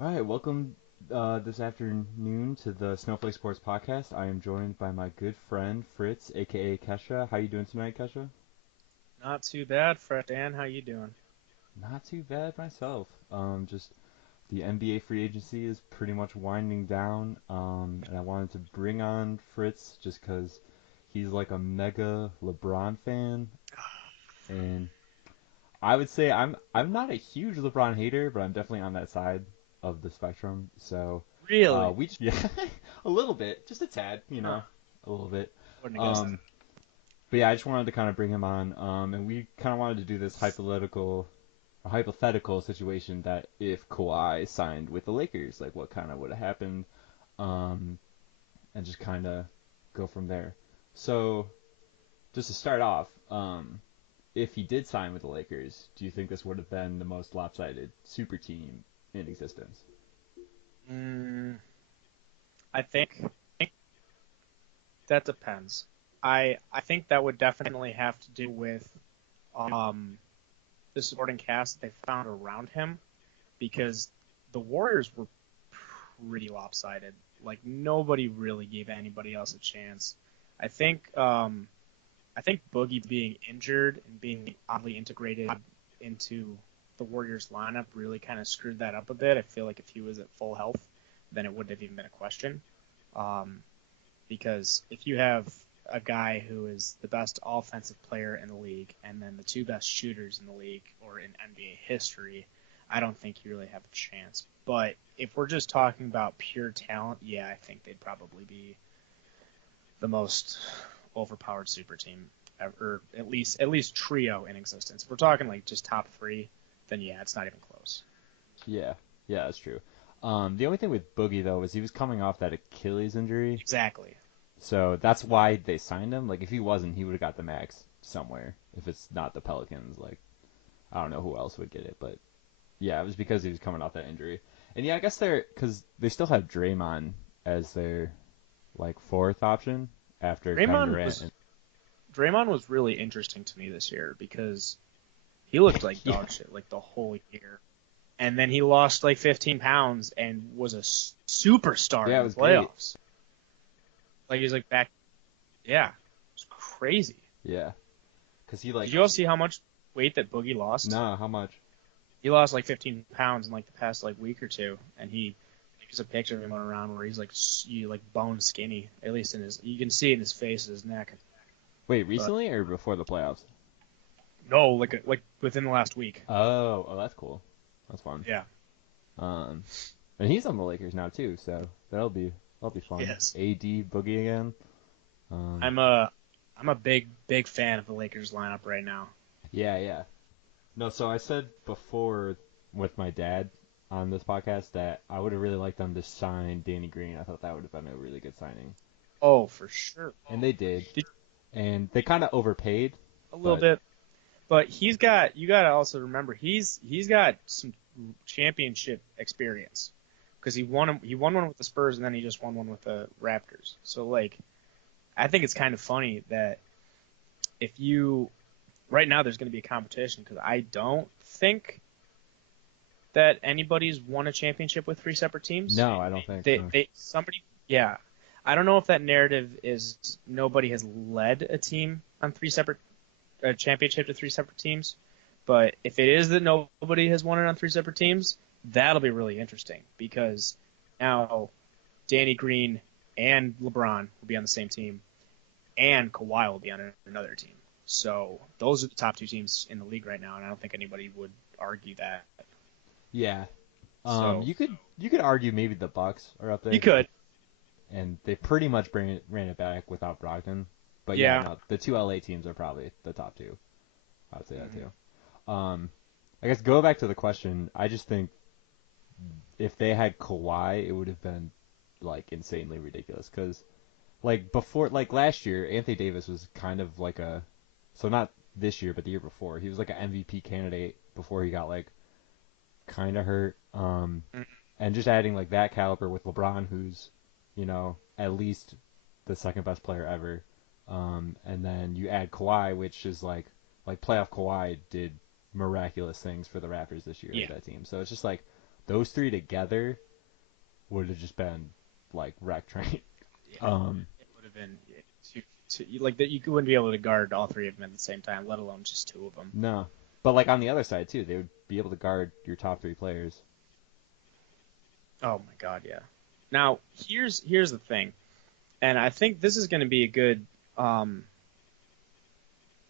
All right, welcome this afternoon to the Snowflake Sports Podcast. I am joined by my good friend Fritz, aka Kesha. How you doing tonight, Kesha? Not too bad, Fred. Dan, how you doing? Not too bad myself. Just the NBA free agency is pretty much winding down, and I wanted to bring on Fritz just because he's like a mega LeBron fan, and I would say I'm not a huge LeBron hater, but I'm definitely on that side of the spectrum. So Really? we just, yeah, a little bit, just a tad, Huh. a little bit. Wouldn't have guessed that. Um, but yeah, I just wanted to kind of bring him on, and we kind of wanted to do this hypothetical situation that if Kawhi signed with the Lakers, like what kind of would have happened, um, and just kind of go from there. So just to start off, if he did sign with the Lakers, do you think this would have been the most lopsided super team in existence? Mm, I think that depends. I think that would definitely have to do with um the supporting cast they found around him because the Warriors were pretty lopsided. Like nobody really gave anybody else a chance. I think um I think Boogie being injured and being oddly integrated into the Warriors lineup really kind of screwed that up a bit. I feel like if he was at full health, then it wouldn't have even been a question. Um, because if you have a guy who is the best offensive player in the league and then the two best shooters in the league or in NBA history, I don't think you really have a chance. But if we're just talking about pure talent, yeah, I think they'd probably be the most overpowered super team ever, at least trio in existence. If we're talking like just top three, then yeah, it's not even close. Yeah, yeah, that's true. The only thing with Boogie though is he was coming off that Achilles injury, Exactly. so that's why they signed him. Like if he wasn't, he would have got the max somewhere. If it's not the Pelicans, like I don't know who else would get it, but yeah, it was because he was coming off that injury. And yeah, I guess they're because they still have Draymond as their like fourth option after Kevin Draymond Durant. was And Draymond was really interesting to me this year because he looked like yeah, dog shit like the whole year, and then he lost like 15 pounds and was a superstar yeah, in it the was great. playoffs. Like he's like back, yeah, it's crazy. Yeah, because he like Did you all see how much weight that Boogie lost? nah, how much? He lost like 15 pounds in like the past like week or two, and there's a picture of him going around where he's like like bone skinny. At least in his, you can see it in his face, his neck. Wait, But recently or before the playoffs? no, like within the last week. Oh, that's cool. That's fun. Yeah. Um, and he's on the Lakers now too, so that'll be fun. Yes. AD Boogie again. Um, I'm a I'm a big fan of the Lakers lineup right now. yeah, yeah. No, so I said before with my dad on this podcast that I would have really liked them to sign Danny Green. I thought that would have been a really good signing, Oh, for sure. and they did. Did, And they kind of overpaid, a little but bit, but you got to also remember he's got some championship experience because he won one with the Spurs and then he just won one with the Raptors. So like I think it's kind of funny that if you right now there's going to be a competition because I don't think that anybody's won a championship with three separate teams. no, I don't think so. They somebody yeah. I don't know if that narrative is nobody has led a team on three separate a championship to three separate teams, but if it is that nobody has won it on three separate teams, that'll be really interesting because now Danny Green and LeBron will be on the same team, and Kawhi will be on another team. So those are the top two teams in the league right now, and I don't think anybody would argue that. Yeah. So You could argue maybe the Bucks are up you there, could, and they pretty much ran it back without Brogdon. But yeah, yeah. no, the two LA teams are probably the top two. I would say that Mhm. too. I guess go back to the question. I just think if they had Kawhi, it would have been like insanely ridiculous. Because like before, like last year, Anthony Davis was kind of like a, so not this year, but the year before, he was like an MVP candidate before he got like kind of hurt. And just adding like that caliber with LeBron, who's at least the second best player ever. And then you add Kawhi, which is like playoff Kawhi did miraculous things for the Raptors this year as Yeah. that team. So it's just like those three together would have just been like wreck train. Yeah, Um, it would have been like that. You wouldn't be able to guard all three of them at the same time, let alone just two of them. no, but like on the other side too, they would be able to guard your top three players. Oh my God, yeah. Now here's the thing, and I think this is going to be a good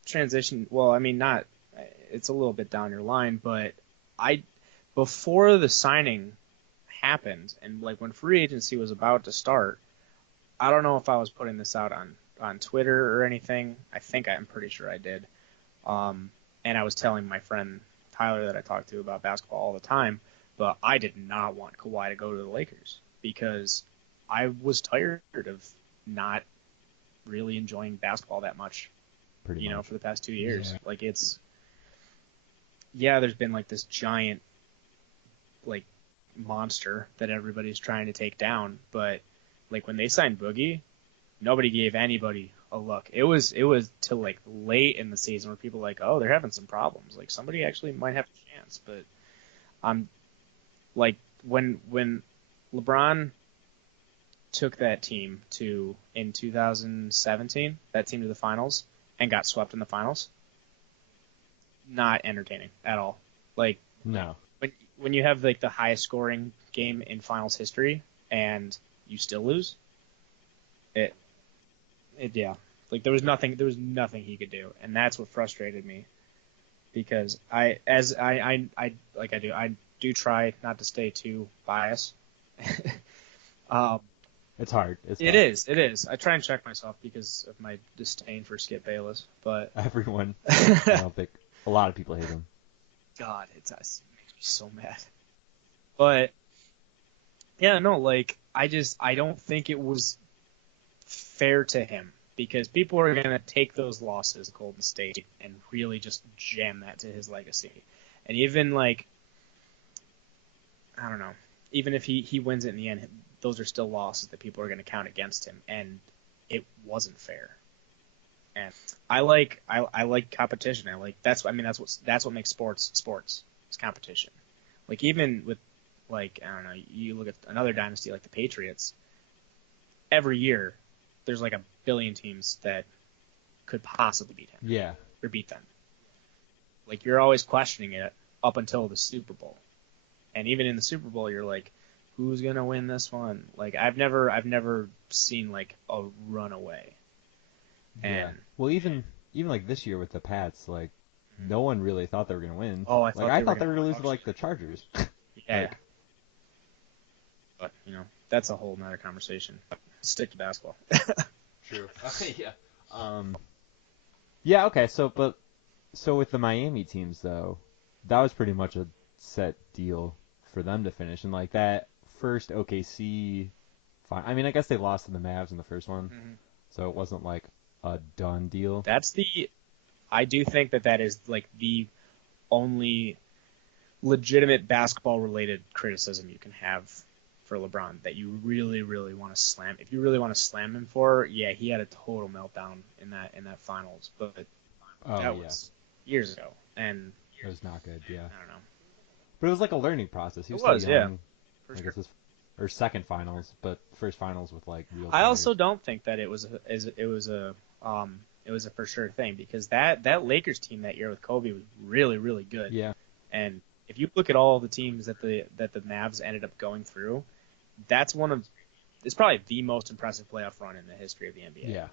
transition. Well, I mean, not. It's a little bit down your line, but I before the signing happened and like when free agency was about to start, I don't know if I was putting this out on Twitter or anything. I'm pretty sure I did. And I was telling my friend Tyler that I talked to about basketball all the time, but I did not want Kawhi to go to the Lakers because I was tired of not really enjoying basketball that much, Pretty much. for the past 2 years. Yeah. Like there's been like this giant like monster that everybody's trying to take down, but like when they signed Boogie, nobody gave anybody a look. It was till like late in the season where people were like, oh, they're having some problems. Like somebody actually might have a chance. But like when LeBron took that team in 2017, that team to the finals and got swept in the finals, not entertaining at all. Like No. when you have like the highest scoring game in finals history and you still lose, yeah. Like there was nothing he could do, and that's what frustrated me. Because I do try not to stay too biased. um, It's hard. It's it tough. is. I try and check myself because of my disdain for Skip Bayless, but Everyone. I don't think a lot of people hate him. God, it makes me so mad. But yeah, no, like I don't think it was fair to him because people are going to take those losses, Golden State, and really just jam that to his legacy. And even like, I don't know, even if he wins it in the end, those are still losses that people are going to count against him, and it wasn't fair. And I like competition. That's what makes sports. It's competition. Like even with like I don't know, you look at another dynasty like the Patriots. Every year, there's like a billion teams that could possibly beat him. Yeah. Or beat them. Like you're always questioning it up until the Super Bowl. And even in the Super Bowl you're like, who's gonna win this one? Like I've never seen like a runaway. Yeah. And Well, even like this year with the Pats, like no one really thought they were gonna win. oh, I Like thought I they were thought they gonna were gonna lose win. to like the Chargers. Yeah. Like, But that's a whole nother conversation. Stick to basketball. true. Yeah. Yeah. Okay. So with the Miami teams though, that was pretty much a set deal for them to finish, and like that first OKC. I mean, I guess they lost to the Mavs in the first one, so it wasn't like a done deal. I do think that is like the only legitimate basketball related criticism you can have for LeBron that you really, really want to slam. If you really want to slam him for, yeah, he had a total meltdown in that finals, but that was years ago, and it was not good. Yeah, I don't know. But it was like a learning process. He was It was, still yeah, young. for I sure. guess or second finals, but first finals with like real. I players. also don't think that it was a for sure thing because that Lakers team that year with Kobe was really, really good. Yeah. And if you look at all the teams that the Mavs ended up going through, it's probably the most impressive playoff run in the history of the NBA. Yeah.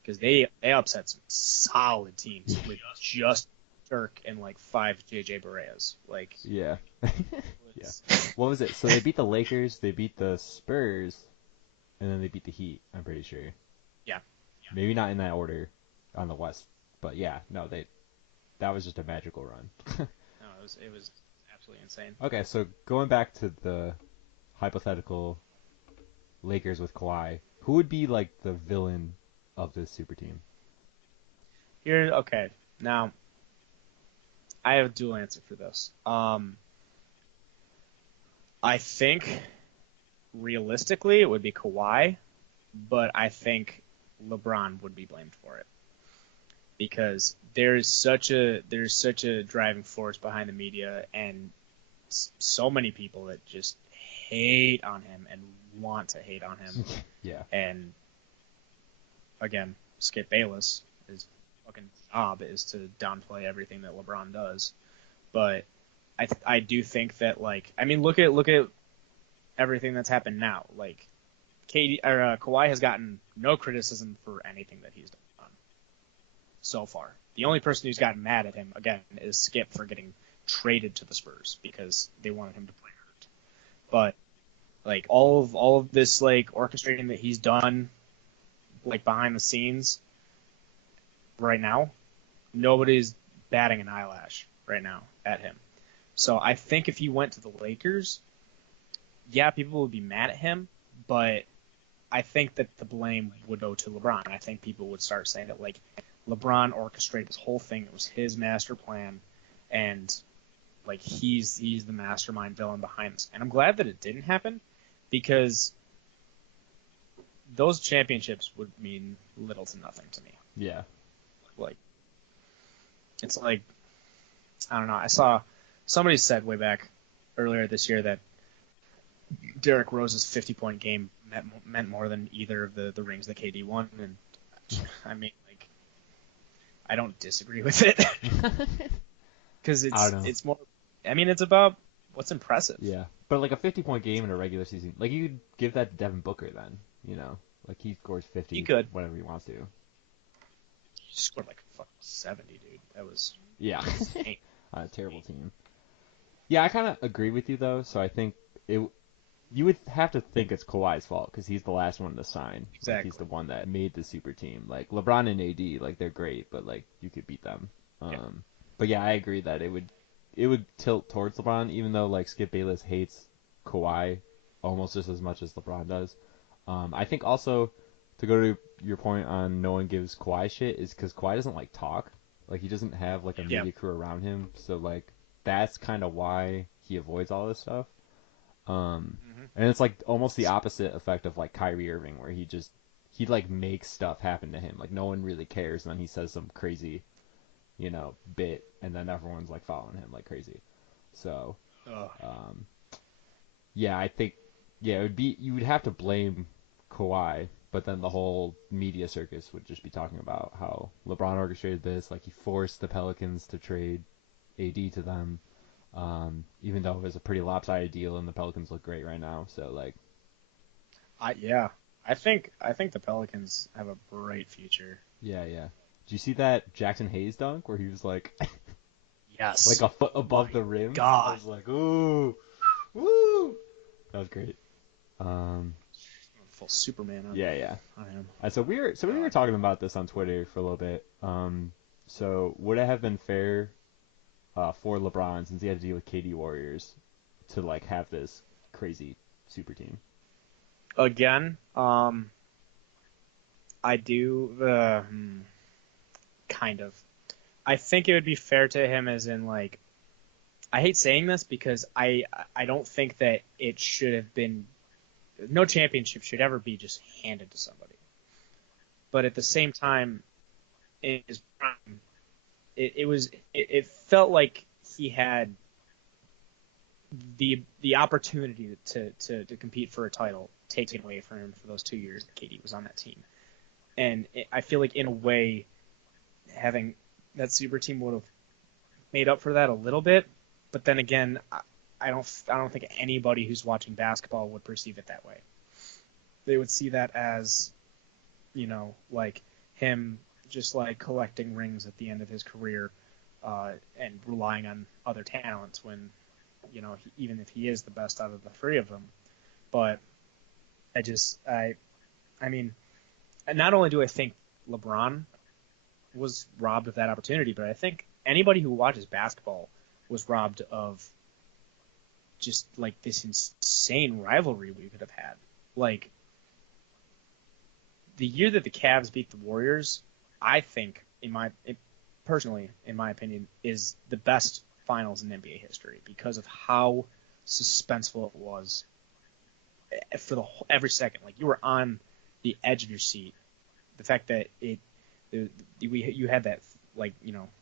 Because they upset some solid teams with just Dirk and like 5 JJ Bareas. Like yeah. Yeah. What was it? So they beat the Lakers, they beat the Spurs, and then they beat the Heat. I'm pretty sure. Yeah. Maybe not in that order on the West, but yeah, no, that was just a magical run. No, it was absolutely insane. Okay, so going back to the hypothetical Lakers with Kawhi, who would be like the villain of this super team? Okay. Now, I have a dual answer for this. I think realistically it would be Kawhi, but I think LeBron would be blamed for it because there's such a driving force behind the media, and so many people that just hate on him and want to hate on him. Yeah. And again, Skip Bayless, his fucking job is to downplay everything that LeBron does. But I do think that, like, I mean, look at everything that's happened now. Like, Kawhi has gotten no criticism for anything that he's done so far. The only person who's gotten mad at him, again, is Skip for getting traded to the Spurs because they wanted him to play hurt. But like all of this like orchestrating that he's done, like behind the scenes, right now, nobody's batting an eyelash right now at him. So I think if he went to the Lakers, yeah, people would be mad at him, but I think that the blame would go to LeBron. I think people would start saying that, like, LeBron orchestrated this whole thing. It was his master plan, and like he's the mastermind villain behind this. And I'm glad that it didn't happen, because those championships would mean little to nothing to me. Yeah. Like, it's like, I don't know. I saw somebody said way back earlier this year that Derrick Rose's 50-point game meant more than either of the rings that KD won, and I mean, like, I don't disagree with it, because it's more. I mean, it's about what's impressive. Yeah, but like a 50-point game in a regular season, like you could give that to Devin Booker then, you know, like he scores 50, he could, whatever he wants to. He scored like fucking 70, dude. That was insane. On a terrible team. Yeah, I kind of agree with you though. So I think you would have to think it's Kawhi's fault because he's the last one to sign. Exactly. Like, he's the one that made the super team. Like LeBron and AD, like they're great, but like you could beat them. But yeah, I agree that it would tilt towards LeBron, even though like Skip Bayless hates Kawhi almost just as much as LeBron does. I think also, to go to your point on no one gives Kawhi shit, is because Kawhi doesn't like talk. Like he doesn't have like a media crew around him, so like that's kind of why he avoids all this stuff. And it's like almost the opposite effect of like Kyrie Irving, where he like makes stuff happen to him. Like no one really cares, and then he says some crazy, bit, and then everyone's like following him like crazy. So, yeah, I think, you would have to blame Kawhi, but then the whole media circus would just be talking about how LeBron orchestrated this, like he forced the Pelicans to trade AD to them. Even though it was a pretty lopsided deal and the Pelicans look great right now, so like, I think the Pelicans have a bright future. Yeah. Did you see that Jackson Hayes dunk where he was like, yes, like a foot above the rim? God, I was like, ooh, woo, that was great. Full Superman. Yeah. I am. So we were talking about this on Twitter for a little bit. So would it have been fair for LeBron, since he had to deal with KD Warriors, to like have this crazy super team? Again, I do kind of. I think it would be fair to him, as in, like, I hate saying this because I don't think that it should have been. No championship should ever be just handed to somebody. But at the same time, in his prime, it felt like he had the opportunity to compete for a title taken away from him for those 2 years that KD was on that team. And I feel like, in a way, having that super team would have made up for that a little bit. But then again, I don't think anybody who's watching basketball would perceive it that way. They would see that as, like him just like collecting rings at the end of his career, and relying on other talents when, even if he is the best out of the three of them. But I mean, not only do I think LeBron was robbed of that opportunity, but I think anybody who watches basketball was robbed of just like this insane rivalry we could have had. Like, the year that the Cavs beat the Warriors, I think, personally, in my opinion, is the best finals in NBA history because of how suspenseful it was for every second. Like, you were on the edge of your seat. The fact that you had that, like,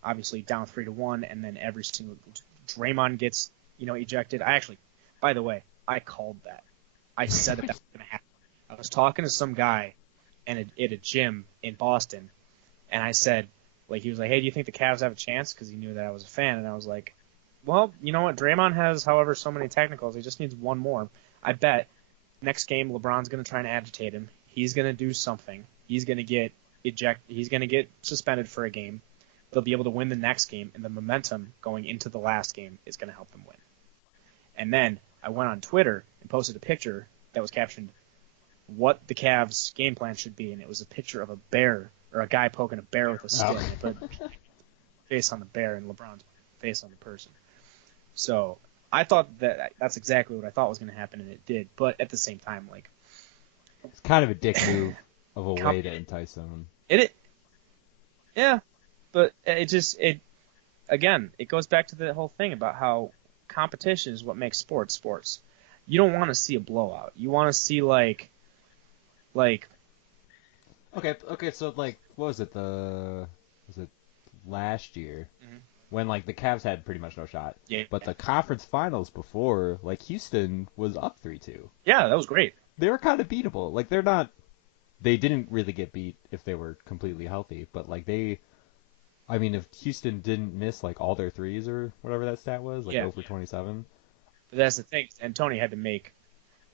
obviously down 3-1, and then every single Draymond gets ejected. By the way, I called that. I said that was going to happen. I was talking to some guy at a gym in Boston, and I said, he was like, hey, do you think the Cavs have a chance? Because he knew that I was a fan, and I was like, well, you know what? Draymond has, however, so many technicals. He just needs one more. I bet next game LeBron's going to try and agitate him. He's going to do something. He's going to get He's going to get suspended for a game. They'll be able to win the next game, and the momentum going into the last game is going to help them win. And then I went on Twitter and posted a picture that was captioned, what the Cavs' game plan should be, and it was a picture of a bear, or a guy poking a bear with a stick. And I put face on the bear and LeBron's face on the person. So I thought that's exactly what I thought was going to happen, and it did. But at the same time, it's kind of a dick move of a way to entice someone. Yeah, but it goes back to the whole thing about how competition is what makes sports. You don't want to see a blowout. You want to see Okay, so what was it? Was it last year? Mm-hmm. When the Cavs had pretty much no shot. Yeah. But the conference finals before, Houston was up 3-2. Yeah, that was great. They were kind of beatable. They didn't really get beat if they were completely healthy, but if Houston didn't miss all their threes or whatever that stat was, 0 for 27. But that's the thing. And Tony had to make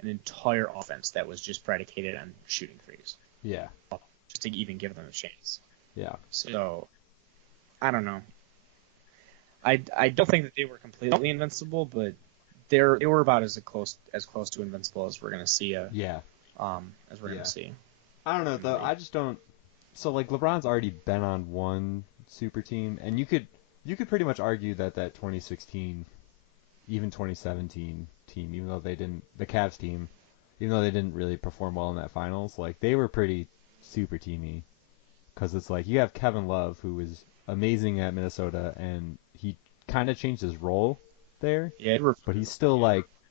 an entire offense that was just predicated on shooting threes. Yeah. Just to even give them a chance. Yeah. So, I don't know. I don't think that they were completely invincible, but they were about as close to invincible as we're gonna see. Gonna see. I don't know though. I just don't. So LeBron's already been on one super team, and you could pretty much argue that 2016, even 2017 team, even though they didn't, the Cavs team, even though they didn't really perform well in that finals, they were pretty super teamy. Because it's you have Kevin Love, who was amazing at Minnesota, and he kind of changed his role there. Yeah, but he's still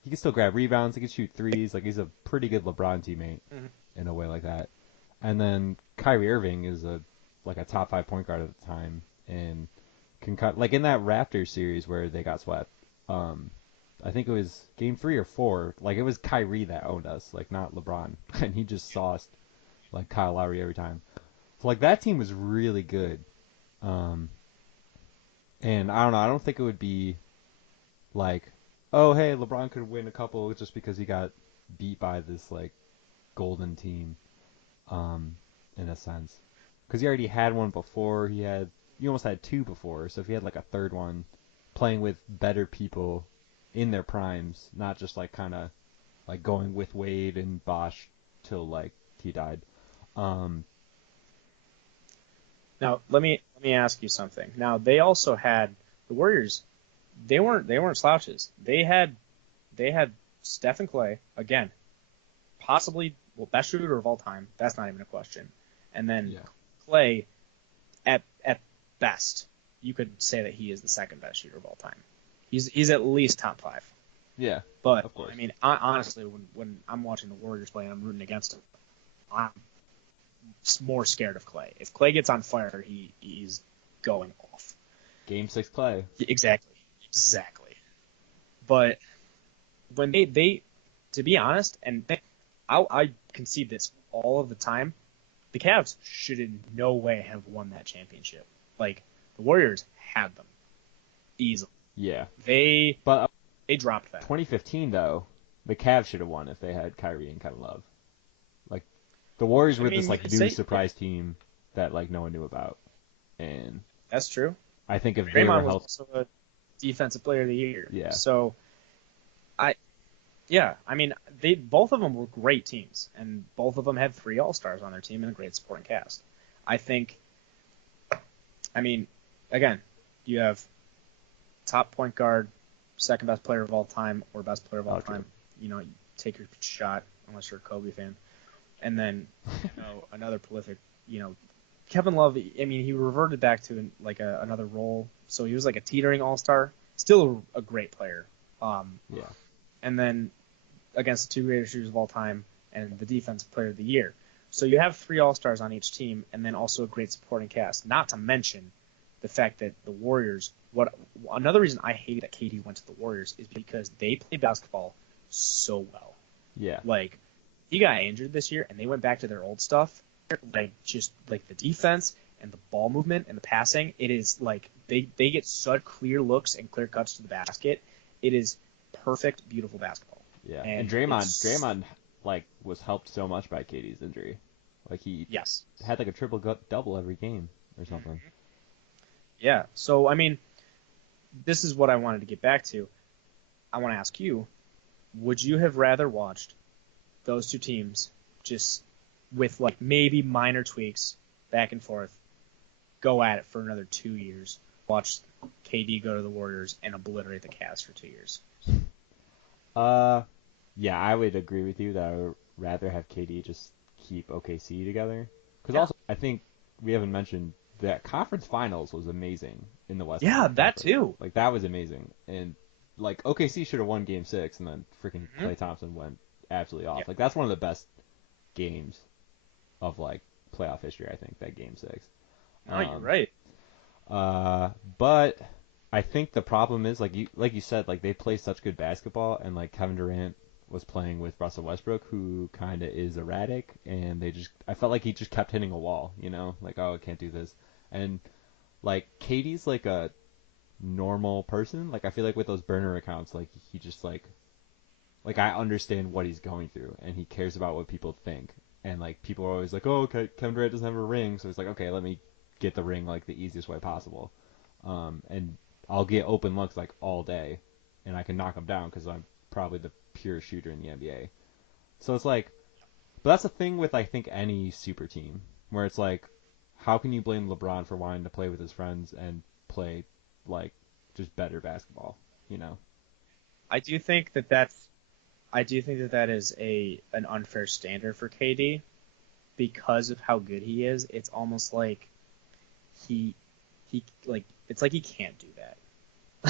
he can still grab rebounds, he can shoot threes. He's a pretty good LeBron teammate in a way like that. And then Kyrie Irving is a top 5 point guard at the time, and can cut in that Raptors series where they got swept. I think it was game 3 or 4. It was Kyrie that owned us, not LeBron, and he just sauced Kyle Lowry every time. So that team was really good. And I don't know. I don't think it would be oh hey, LeBron could win a couple just because he got beat by this golden team. In a sense, because he already had one before. He almost had 2 before. So if he had a third one, playing with better people in their primes, not just kind of going with Wade and Bosh till he died. Now let me ask you something. Now they also had the Warriors. They weren't slouches. They had Steph and Clay again, possibly best shooter of all time. That's not even a question. And then Clay, at best, you could say that he is the second best shooter of all time. He's at least top 5. Yeah, but of course. Honestly, when I'm watching the Warriors play and I'm rooting against him, I'm more scared of Clay. If Clay gets on fire, he's going off. Game 6 Clay. Exactly. But when they to be honest, and I concede this all of the time, the Cavs should in no way have won that championship. The Warriors had them easily. Yeah. They dropped that. 2015 though, the Cavs should have won if they had Kyrie and Kevin Love. The Warriors were this new surprise team that no one knew about, and that's true. I think if Draymond they were was also a defensive player of the year. Yeah. So both of them were great teams, and both of them had 3 All-Stars on their team and a great supporting cast. Again, you have top point guard, second best player of all time, or best player of all time. You take your shot, unless you're a Kobe fan. And then, another prolific, Kevin Love, he reverted back to another role. So he was a teetering all-star, still a great player. And then against the 2 greatest shooters of all time and the defensive player of the year. So you have 3 all-stars on each team and then also a great supporting cast. Not to mention the fact that the Warriors. Another reason I hate that KD went to the Warriors is because they play basketball so well. Yeah. Like, he got injured this year, and they went back to their old stuff. Like, just like the defense and the ball movement and the passing, it is like they get such clear looks and clear cuts to the basket. It is perfect, beautiful basketball. Yeah. And Draymond like was helped so much by KD's injury. Like he yes had like a triple double every game or something. Yeah. So I mean, this is what I wanted to get back to. I want to ask you, would you have rather watched those two teams just with like maybe minor tweaks back and forth go at it for another 2 years? Watch KD go to the Warriors and obliterate the Cavs for 2 years. Yeah, I would agree with you that I would rather have KD just keep OKC together. Because Yeah. also, I think we haven't mentioned that conference finals was amazing in the West. Yeah, that too. Like, that was amazing. And, like, OKC should have won Game 6, and then freaking Klay Thompson went absolutely off. Yeah. Like, that's one of the best games of, like, playoff history, I think, that Game 6. No, you're right. But I think the problem is, like you said, like, they play such good basketball, and, like, Kevin Durant was playing with Russell Westbrook, who kind of is erratic, and I felt like he just kept hitting a wall, you know? Like, oh, I can't do this. And, like, KD's, like, a normal person. Like, I feel like with those burner accounts, like, he just, like, I understand what he's going through, and he cares about what people think. And, like, people are always like, oh, okay, Kevin Durant doesn't have a ring, so it's like, okay, let me get the ring, like, the easiest way possible. And I'll get open looks, like, all day, and I can knock them down because I'm probably the pure shooter in the NBA. So it's like, but that's the thing with, I think, any super team, where it's like, how can you blame LeBron for wanting to play with his friends and play, like, just better basketball, you know? I do think that is an unfair standard for KD because of how good he is. It's almost like he like it's like he can't do that.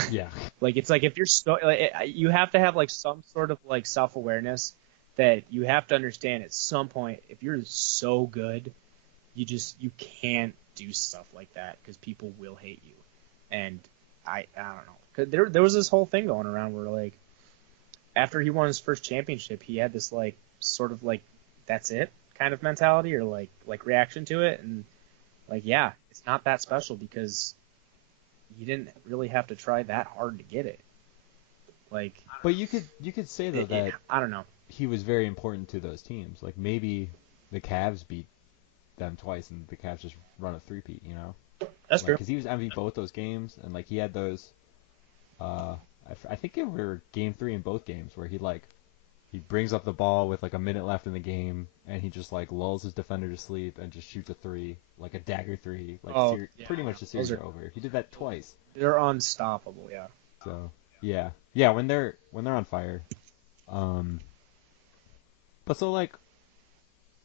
Yeah. Like, it's like if you're so like, you have to have like some sort of like self-awareness that you have to understand at some point if you're so good, you can't do stuff like that because people will hate you. And I don't know. 'Cause there was this whole thing going around where like after he won his first championship, he had this like sort of like that's it kind of mentality or like reaction to it, and like yeah, it's not that special because you didn't really have to try that hard to get it. Like, But you could say though that I don't know. he was very important to those teams. Like, maybe the Cavs beat them twice, and the Cavs just run a three-peat, you know? That's Like, true. because he was MVP both those games, and like he had those. I think it were Game 3 in both games where he brings up the ball with like a minute left in the game, and he just like lulls his defender to sleep and just shoots a three, like a dagger three, like Yeah, pretty much the series are over. He did that twice. they're unstoppable. Yeah. So yeah, when they're on fire. Um, but so like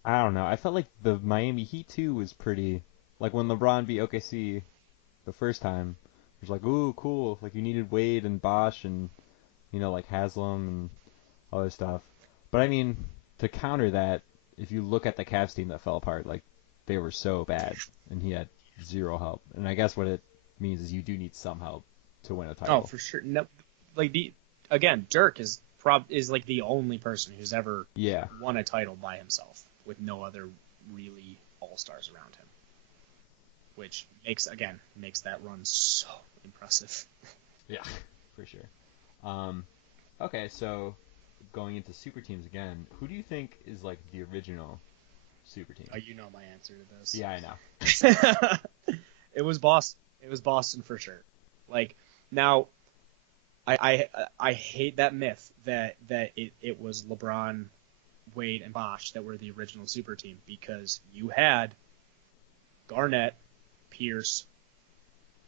I don't know. I felt like the Miami Heat too was pretty. Like when LeBron beat OKC the first time, it was like, ooh, cool. Like you needed Wade and Bosch and like Haslam and other stuff. But I mean, to counter that, if you look at the Cavs team that fell apart, like they were so bad, and he had zero help. And I guess what it means is you do need some help to win a title. Oh, for sure. No, like Dirk is like the only person who's ever Yeah. won a title by himself with no other really all-stars around him, which makes that run so impressive. Yeah, for sure. Okay, so going into super teams again, who do you think is like the original super team? Oh, you know my answer to this. Yeah, I know. It was Boston. It was Boston for sure. Like now, I hate that myth that it was LeBron, Wade, and Bosh that were the original super team because you had Garnett, Pierce,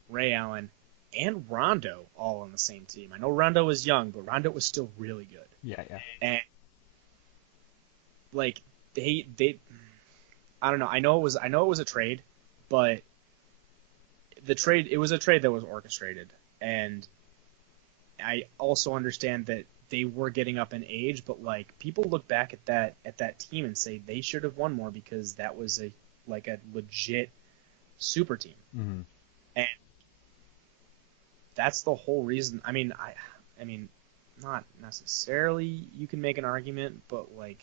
Ray Allen, and Rondo all on the same team. I know Rondo was young, but Rondo was still really good. Yeah. And like they I don't know. I know it was a trade, but it was a trade that was orchestrated, and I also understand that they were getting up in age, but like people look back at that team and say they should have won more because that was a legit super team. Mm-hmm. And that's the whole reason. I mean, not necessarily you can make an argument, but like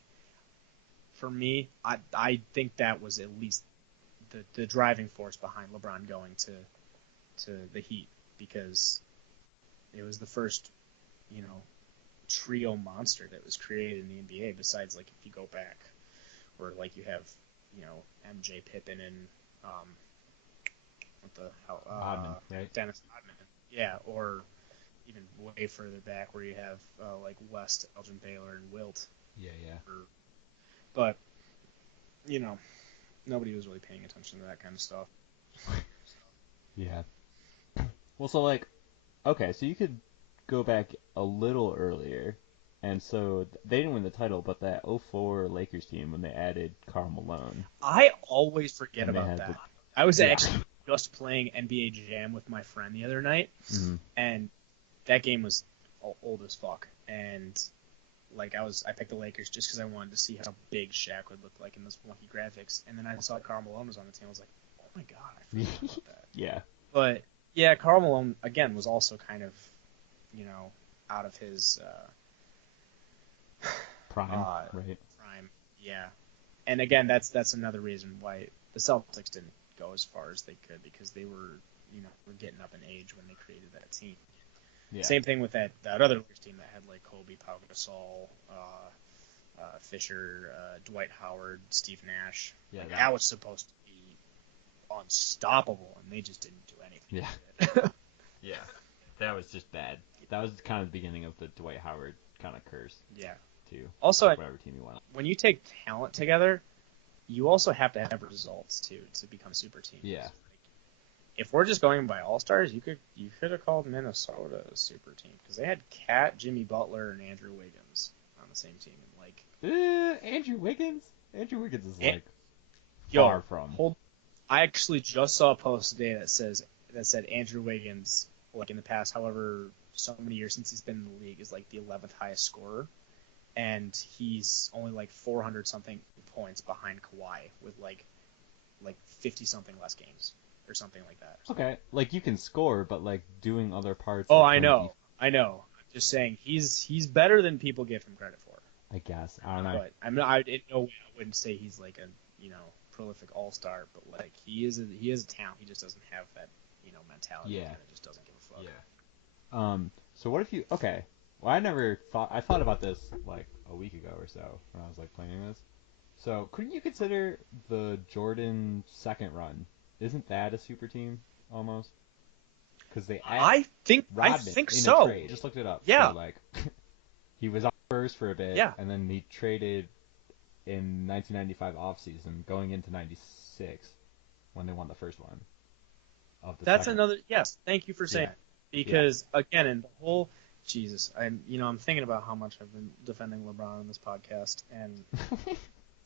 for me, I think that was at least the driving force behind LeBron going to the Heat because it was the first, you know, trio monster that was created in the NBA. Besides, like if you go back, or like you have, you know, MJ, Pippen, and what the hell, Rodman, right? Dennis Rodman, yeah, or even way further back where you have like West, Elgin Baylor, and Wilt. Yeah. But you know, nobody was really paying attention to that kind of stuff. Yeah. Well, so like, okay, so you could go back a little earlier, and so they didn't win the title, but that '04 Lakers team when they added Karl Malone, I always forget and they about had that. I was yeah. actually just playing NBA Jam with my friend the other night, Mm-hmm. and that game was old as fuck. And like I picked the Lakers just because I wanted to see how big Shaq would look like in those funky graphics. And then I saw Karl Malone was on the team. I was like, oh my god, I forgot about that. Yeah. But yeah, Karl Malone again was also kind of, you know, out of his Prime, right? prime. Yeah. And again, that's another reason why the Celtics didn't go as far as they could because they were, you know, were getting up in age when they created that team. Yeah. Same thing with that other Lakers team that had like Kobe, Pau Gasol, Fisher, Dwight Howard, Steve Nash. Yeah, like, that was supposed to be unstoppable, and they just didn't do anything. Yeah. Yeah. That was just bad. That was kind of the beginning of the Dwight Howard kind of curse. Yeah. Too. Also, whatever team you want. When you take talent together, you also have to have results too to become super teams. Yeah. Like, if we're just going by all stars, you could have called Minnesota a super team because they had Cat, Jimmy Butler, and Andrew Wiggins on the same team. And like Andrew Wiggins. Andrew Wiggins is like yo, far from. I actually just saw a post today that said Andrew Wiggins, like in the past, however so many years since he's been in the league, is like the 11th highest scorer, and he's only like 400 something points behind Kawhi with like 50 something less games or something like that. Okay, like you can score, but like doing other parts. Oh, like, I know. I'm just saying he's better than people give him credit for. I guess I don't know. But I wouldn't say he's like a prolific all-star, but like he is a talent. He just doesn't have that mentality. Yeah. He just doesn't give a fuck. Yeah. So what if you? Okay. Well, I thought about this like a week ago or so when I was like playing this. So couldn't you consider the Jordan second run? Isn't that a super team almost? Because they I think in so. A trade. Just looked it up. Yeah. So, like he was on first for a bit. Yeah. And then he traded in 1995 offseason, going into '96 when they won the first one. That's another. Yes. Thank you for saying that. Because again, in the whole. Jesus, I'm thinking about how much I've been defending LeBron in this podcast, and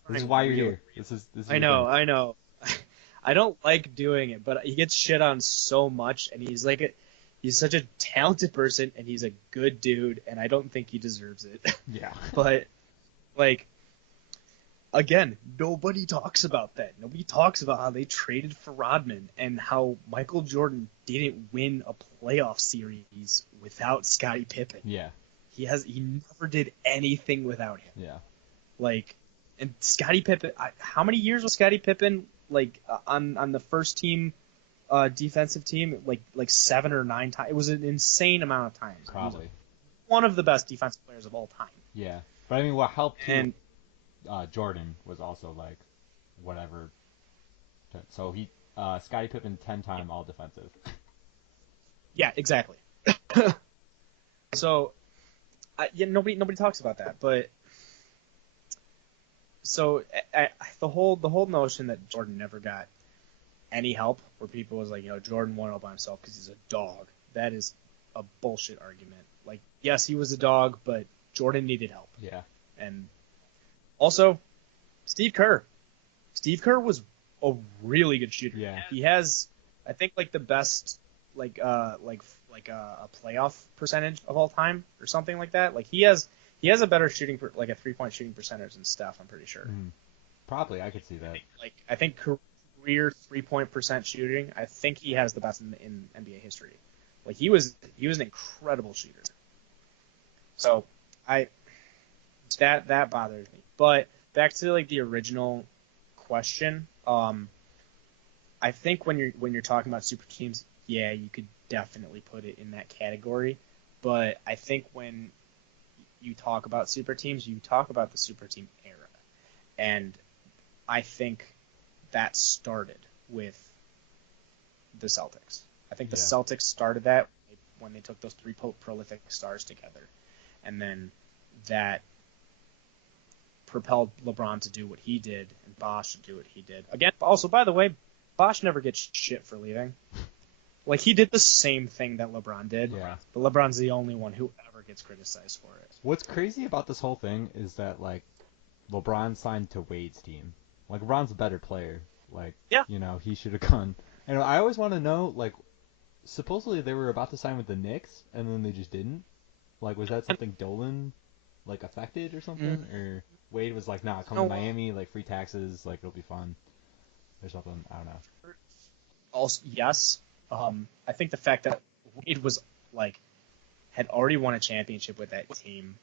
this is why you're here. This is I know. I don't like doing it, but he gets shit on so much, and he's such a talented person, and he's a good dude, and I don't think he deserves it. Yeah. But like, again, nobody talks about that. Nobody talks about how they traded for Rodman and how Michael Jordan didn't win a playoff series without Scottie Pippen. Yeah. He never did anything without him. Yeah. Like, and Scottie Pippen, how many years was Scottie Pippen on the first team defensive team? Like 7 or 9 times. It was an insane amount of times. Probably. One of the best defensive players of all time. Yeah. But I mean, what helped and Jordan was also like whatever. So he Scottie Pippen 10-time all defensive. Yeah, exactly. So nobody talks about that, but so the whole notion that Jordan never got any help, where people was like, Jordan won all by himself because he's a dog. That is a bullshit argument. Like, yes, he was a dog, but Jordan needed help. Yeah. And also, Steve Kerr. Steve Kerr was a really good shooter. Yeah. He has, I think, like the best a playoff percentage of all time or something like that. Like he has a better shooting like a 3-point shooting percentage than Steph. I'm pretty sure. Probably, I could see that. I think career 3-point percent shooting. I think he has the best in NBA history. Like he was an incredible shooter. So that bothers me. But back to like the original question, I think when you're talking about super teams, yeah, you could definitely put it in that category. But I think when you talk about super teams, you talk about the super team era. And I think that started with the Celtics. I think the Celtics started that when they took those three prolific stars together. And then that propelled LeBron to do what he did and Bosh to do what he did. Again, also, by the way, Bosh never gets shit for leaving. Like, he did the same thing that LeBron did, but LeBron's the only one who ever gets criticized for it. What's crazy about this whole thing is that, like, LeBron signed to Wade's team. Like, LeBron's a better player. Like, he should have gone. And I always want to know, like, supposedly they were about to sign with the Knicks, and then they just didn't. Like, was that something Dolan, like, affected or something? Or Wade was like, nah, come to Miami, like, free taxes, like, it'll be fun. Or something. I don't know. Also, yes. I think the fact that Wade was, like, had already won a championship with that team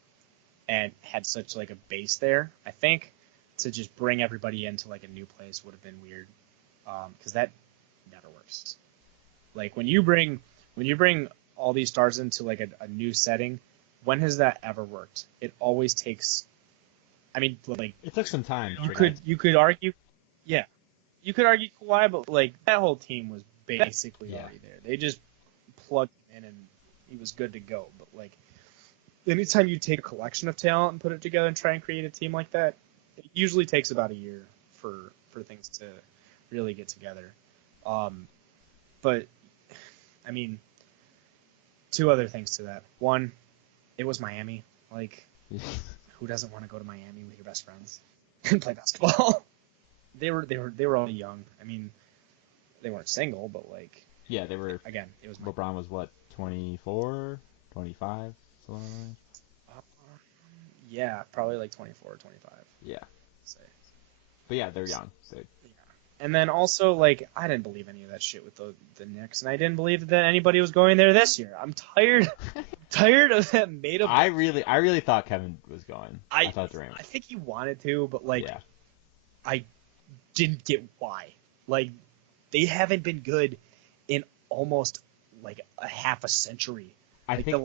and had such, like, a base there, I think to just bring everybody into, like, a new place would have been weird. Because that never works. Like, when you bring all these stars into, like, a new setting, when has that ever worked? It always takes... I mean, like... It took some time. You could argue... Yeah. You could argue Kawhi, but, like, that whole team was basically already there. They just plugged him in and he was good to go. But, like, anytime you take a collection of talent and put it together and try and create a team like that, it usually takes about a year for things to really get together. But, I mean, two other things to that. One, it was Miami. Like, who doesn't want to go to Miami with your best friends and play basketball? They were all young. I mean, they weren't single, but like... Yeah, they were... Again, it was... LeBron was, what, 24? 25? Something like that? Yeah, probably like 24 or 25. Yeah. But yeah, they're young. And then also, like, I didn't believe any of that shit with the Knicks, and I didn't believe that anybody was going there this year. I'm tired of that made-up... I really thought Kevin was going. I thought Durant was. I think he wanted to, but, like, yeah. I didn't get why. Like, they haven't been good in almost, like, a half a century. I think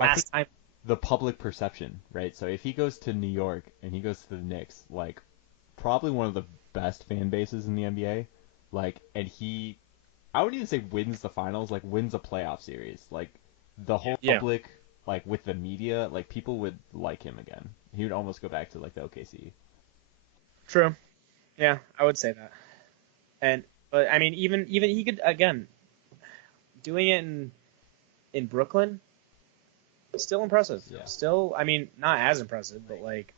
the public perception, right? So if he goes to New York and he goes to the Knicks, like, probably one of the best fan bases in the NBA, like, and I wouldn't even say wins the finals, like, wins a playoff series. Like, the whole public, like, with the media, like, people would like him again. He would almost go back to, like, the OKC. True. Yeah, I would say that. But I mean, even he could, again, doing it in Brooklyn, still impressive. Yeah. Still, I mean, not as impressive, but like,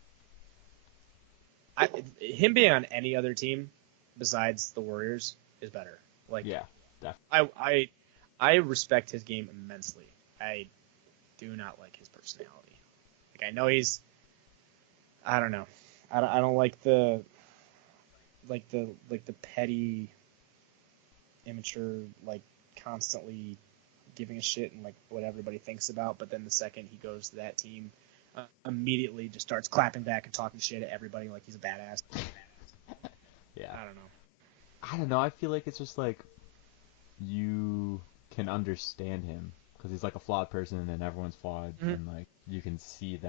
him being on any other team besides the Warriors is better. Like, yeah, definitely. I respect his game immensely. I do not like his personality. Like, I know he's, I don't know, I don't like the petty, immature, like, constantly giving a shit and like what everybody thinks about, but then the second he goes to that team, immediately just starts clapping back and talking shit at everybody like he's a badass. Yeah. I don't know. I feel like it's just like you can understand him because he's like a flawed person and everyone's flawed, and like you can see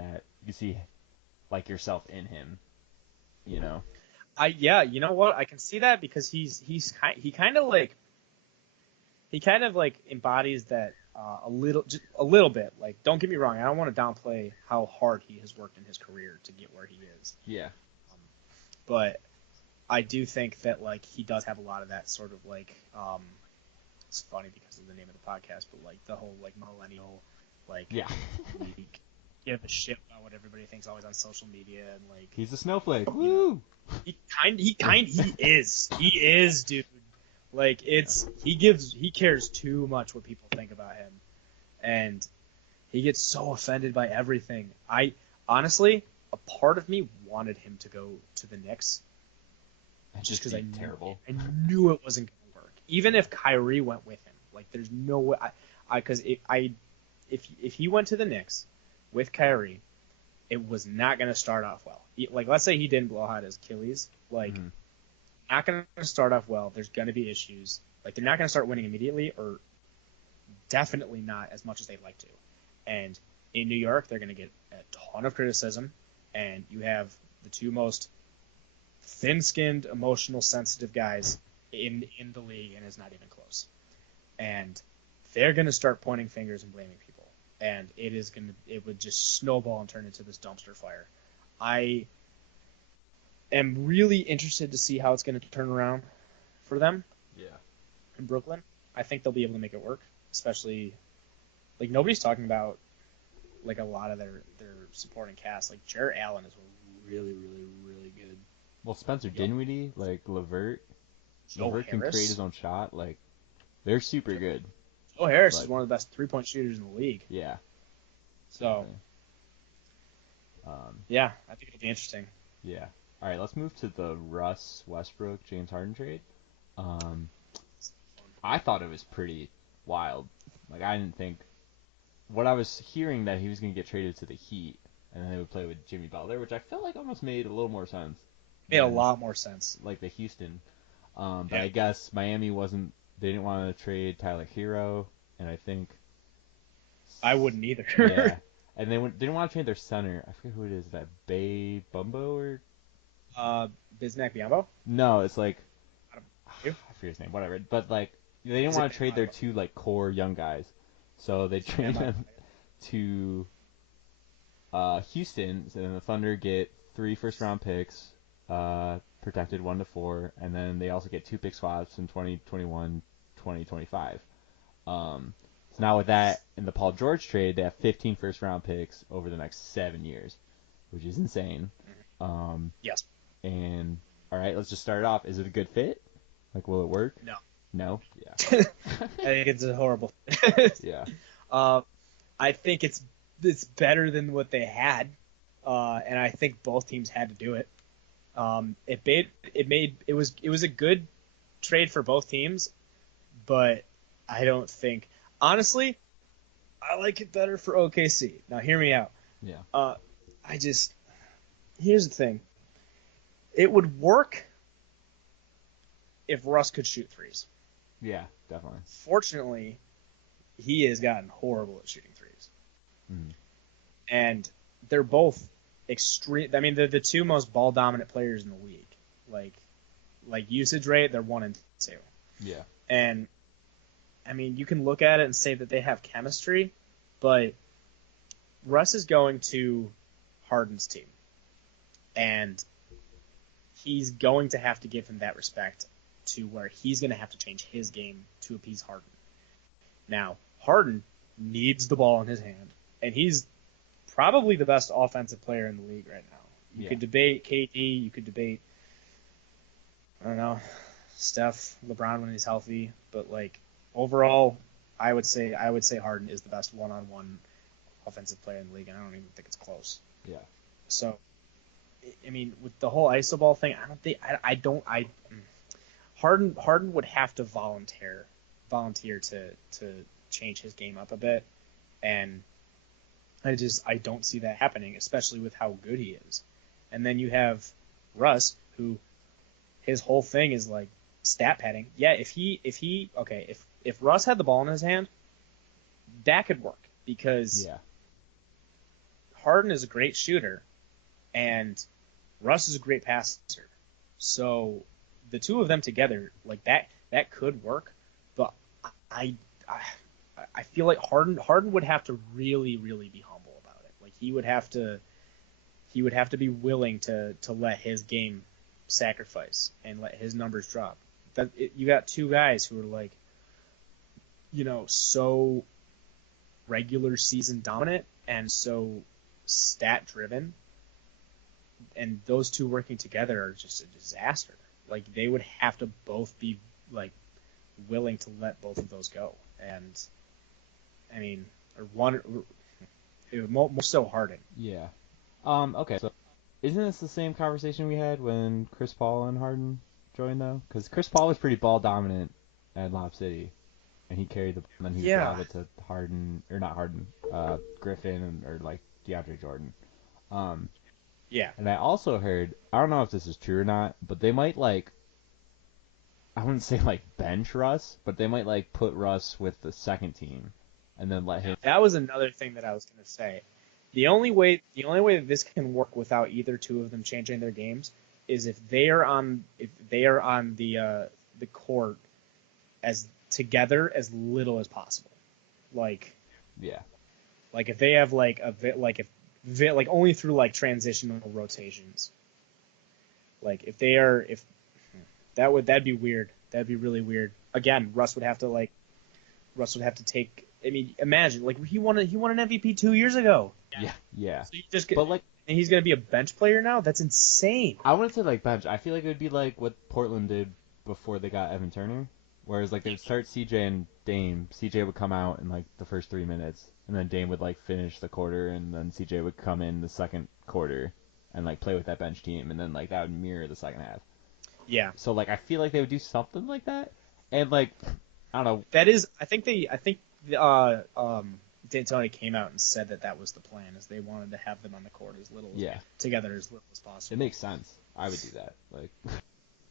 like yourself in him, you know. You know what? I can see that because he kind of like embodies that a little bit. Like, don't get me wrong, I don't want to downplay how hard he has worked in his career to get where he is. Yeah. But I do think that, like, he does have a lot of that sort of, like, it's funny because of the name of the podcast, but like the whole like millennial, like, we give a shit about what everybody thinks always on social media, and like, he's a snowflake. Woo! He is, dude. Like, he cares too much what people think about him, and he gets so offended by everything. I honestly, a part of me wanted him to go to the Knicks, just because I knew it wasn't gonna work. Even if Kyrie went with him, like, there's no way. Because if he went to the Knicks with Kyrie, it was not going to start off well. Like, let's say he didn't blow out his Achilles, like, not going to start off well. There's going to be issues. Like, they're not going to start winning immediately, or definitely not as much as they'd like to. And in New York, they're going to get a ton of criticism, and you have the two most thin-skinned, emotional, sensitive guys in the league, and it's not even close. And they're going to start pointing fingers and blaming people, and it would just snowball and turn into this dumpster fire. I am really interested to see how it's going to turn around for them. Yeah. In Brooklyn. I think they'll be able to make it work, especially like nobody's talking about like a lot of their supporting cast. Like Jarrett Allen is really, really, really good. Well, Spencer Dinwiddie, like LeVert can Harris. create his own shot. Like, they're super good. Joe Harris is one of the best 3-point shooters in the league. Yeah. So, yeah, I think it'll be interesting. Yeah. All right, let's move to the Russ Westbrook James Harden trade. I thought it was pretty wild. Like, I didn't think what I was hearing that he was going to get traded to the Heat and then they would play with Jimmy Butler, which I felt like almost made a little more sense. Made a lot more sense. Like the Houston. But I guess Miami they didn't want to trade Tyler Hero, and I think I wouldn't either. Yeah. And they didn't want to trade their center. I forget who it is. That Bay Bumbo or Bismack Biyombo? No, it's like I forget his name. Whatever. But like they didn't want to trade their two like core young guys, so they traded them to Houston. And then the Thunder get 3 first-round picks, protected 1 to 4, and then they also get 2 pick swaps in 2021, 2025. So now with that in the Paul George trade, they have 15 first-round picks over the next 7 years, which is insane. Yes. And all right, let's just start it off. Is it a good fit? Like, will it work? No. No? Yeah. I think it's a horrible. Yeah. I think it's better than what they had, and I think both teams had to do it. It was a good trade for both teams, but I don't think honestly I like it better for OKC. Now hear me out. Yeah. Here's the thing. It would work if Russ could shoot threes. Yeah, definitely. Fortunately, he has gotten horrible at shooting threes. Mm-hmm. And they're both extreme. I mean, they're the two most ball dominant players in the league. Like usage rate, they're 1 and 2. Yeah. And I mean, you can look at it and say that they have chemistry, but Russ is going to Harden's team, and he's going to have to give him that respect to where he's going to have to change his game to appease Harden. Now, Harden needs the ball in his hand, and he's probably the best offensive player in the league right now. You could debate KD, you could debate, I don't know, Steph, LeBron when he's healthy, but like overall, I would say Harden is the best one-on-one offensive player in the league, and I don't even think it's close. Yeah. So, I mean, with the whole iso ball thing, Harden would have to volunteer to change his game up a bit, and I don't see that happening, especially with how good he is. And then you have Russ, who his whole thing is like stat padding. Yeah, if Russ had the ball in his hand, that could work because Harden is a great shooter, and Russ is a great passer. So the two of them together, like that could work. But I feel like Harden would have to really, really be humble about it. Like he would have to be willing to let his game sacrifice and let his numbers drop. You got two guys who are like, so regular season dominant and so stat driven, and those two working together are just a disaster. Like they would have to both be like willing to let both of those go, and I mean, more so Harden. Yeah. Okay. So, isn't this the same conversation we had when Chris Paul and Harden joined though? Because Chris Paul was pretty ball dominant at Lob City, and he carried the, and then he would lob it to Harden or not Harden, Griffin or like DeAndre Jordan. Um, Yeah, and I also heard, I don't know if this is true or not, but they might like, I wouldn't say like bench Russ, but they might like put Russ with the second team, and then let him. that was another thing that I was gonna say. The only way that this can work without either two of them changing their games is if they are on the court as together as little as possible. Like Yeah, like if they have like only through like transitional rotations. Like if that'd be weird. That'd be really weird. Again, Russ would have to take. I mean, imagine like he won an MVP 2 years ago. yeah. So you just But like, and he's gonna be a bench player now. That's insane. I wouldn't say like bench. I feel like it would be like what Portland did before they got Evan Turner, whereas like they would start CJ and Dame. CJ would come out in like the first 3 minutes, and then Dame would like finish the quarter, and then CJ would come in the second quarter and like play with that bench team, and then like that would mirror the second half. Yeah, So like I feel like they would do something like that, and like I don't know. that is. I think D'Antoni came out and said that that was the plan, is they wanted to have them on the court as little Yeah, together as little as it possible. makes sense. I would do that. Like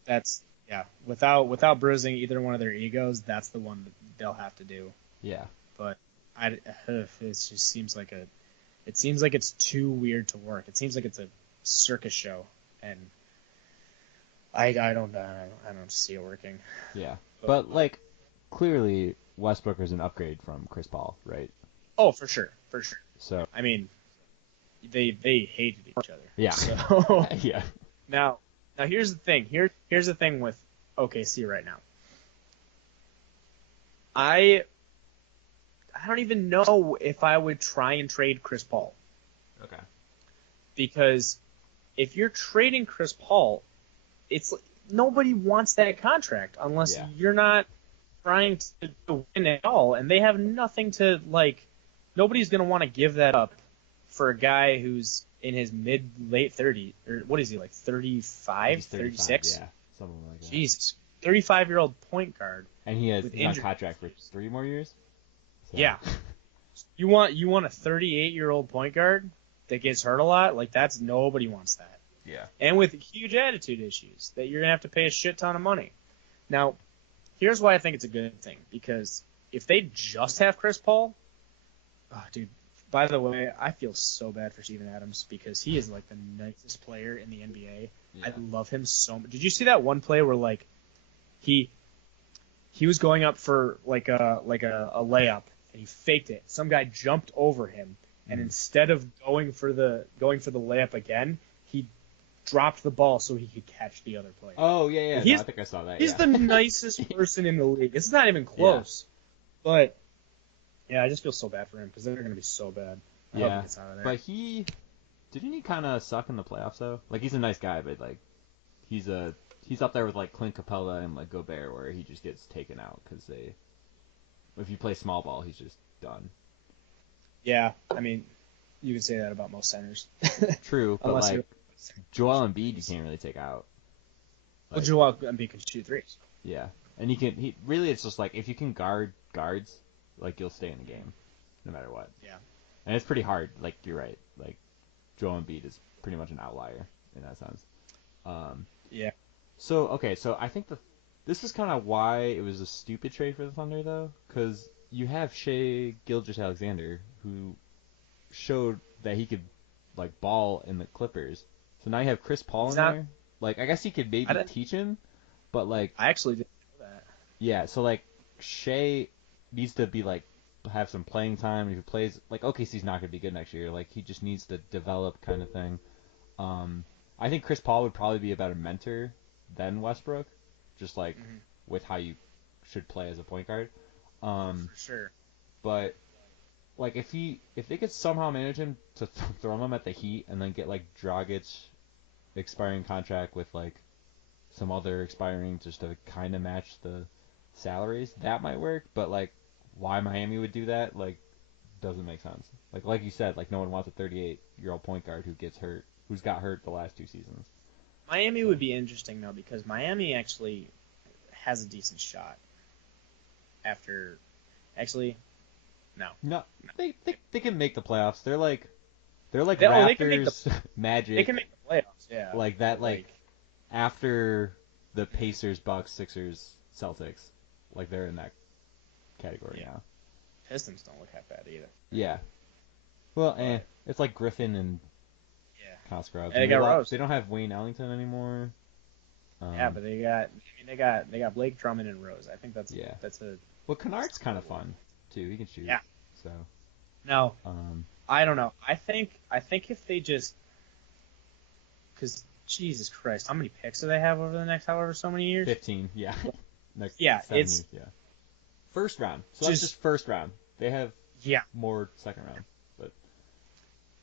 That's yeah. Without bruising either one of their egos, that's the one that they'll have to do. yeah, But it just it seems like it's too weird to work. It seems like it's a circus show, and I don't see it working. yeah. But like clearly Westbrook is an upgrade from Chris Paul, right? Oh, for sure, for sure. So I mean, they hated each other. yeah, So yeah, now here's the thing. Here's the thing with OKC right now. I don't even know if I would try and trade Chris Paul, okay, because if you're trading Chris Paul, it's nobody wants that contract unless Yeah. you're not trying to win at all, and they have nothing to like. Nobody's gonna want to give that up for a guy who's in his late 30s, or what is he, like 35, he's 35, 36? yeah, something like that. Jesus, 35-year-old point guard And he's on injury. contract for 3 more years. So. Yeah. You want a 38-year-old point guard that gets hurt a lot? Like nobody wants that. Yeah. And with huge attitude issues that you're gonna have to pay a shit ton of money. Now, here's why I think it's a good thing, because if they just have Chris Paul, oh, dude. By the way, I feel so bad for Steven Adams because he is like the nicest player in the NBA. Yeah. I love him so much. Did you see that one play where like he was going up for like a layup and he faked it? Some guy jumped over him, and instead of going for the layup again, he dropped the ball so he could catch the other player. Oh yeah. No, I think I saw that. He's the nicest person in the league. It's not even close. Yeah. But yeah, I just feel so bad for him because they're going to be so bad. I hope he gets out of there. But didn't he kind of suck in the playoffs though? Like he's a nice guy, but like he's up there with like Clint Capella and like Gobert, where he just gets taken out because if you play small ball, he's just done. Yeah, I mean, you can say that about most centers. True, but like Joel Embiid, you can't really take out. Like, well, Joel Embiid can shoot threes. Yeah, and he really, it's just like if you can guard guards, like you'll stay in the game, no matter what. Yeah. And it's pretty hard. Like you're right. Like Joel Embiid is pretty much an outlier in that sense. Yeah. So I think this is kind of why it was a stupid trade for the Thunder though, because you have Shea Gilgeous-Alexander who showed that he could like ball in the Clippers. So now you have Chris Paul in there. Like I guess he could maybe teach him, but like I actually didn't know that. Yeah, so like Shea needs to be like have some playing time. If he plays, like OKC's not gonna be good next year. Like he just needs to develop, kind of thing. I think Chris Paul would probably be a better mentor than Westbrook, just like with how you should play as a point guard. For sure. But like if they could somehow manage him to throw him at the Heat and then get like Dragic's expiring contract with like some other expiring just to kind of match the salaries, that might work. But like why Miami would do that, like, doesn't make sense. Like you said, like no one wants a 38-year-old point guard who's got hurt the last 2 seasons. Miami would be interesting though, because Miami actually has a decent shot. No. No, they can make the playoffs. They're like They can make the Raptors, they Magic, can make the playoffs. Yeah, like that. but Like after the Pacers, Bucks, Sixers, Celtics, like they're in that category yeah, now. Pistons don't look that bad either. Yeah. Well, But it's like Griffin and yeah, Kyle Scrubs, and and they got they Rose. don't have Wayne Ellington anymore. Yeah, but they got. I mean, they got Blake Drummond and Rose. I think Yeah. that's a Well, that's Kennard's kind of total. fun too. He can shoot. Yeah. So, No, um, I don't know. I think if they just because Jesus Christ, how many picks do they have over the next however so many years? 15. Yeah. Next Yeah, 7 years. Yeah. First round. So that's just just first round. They have yeah. more second round, but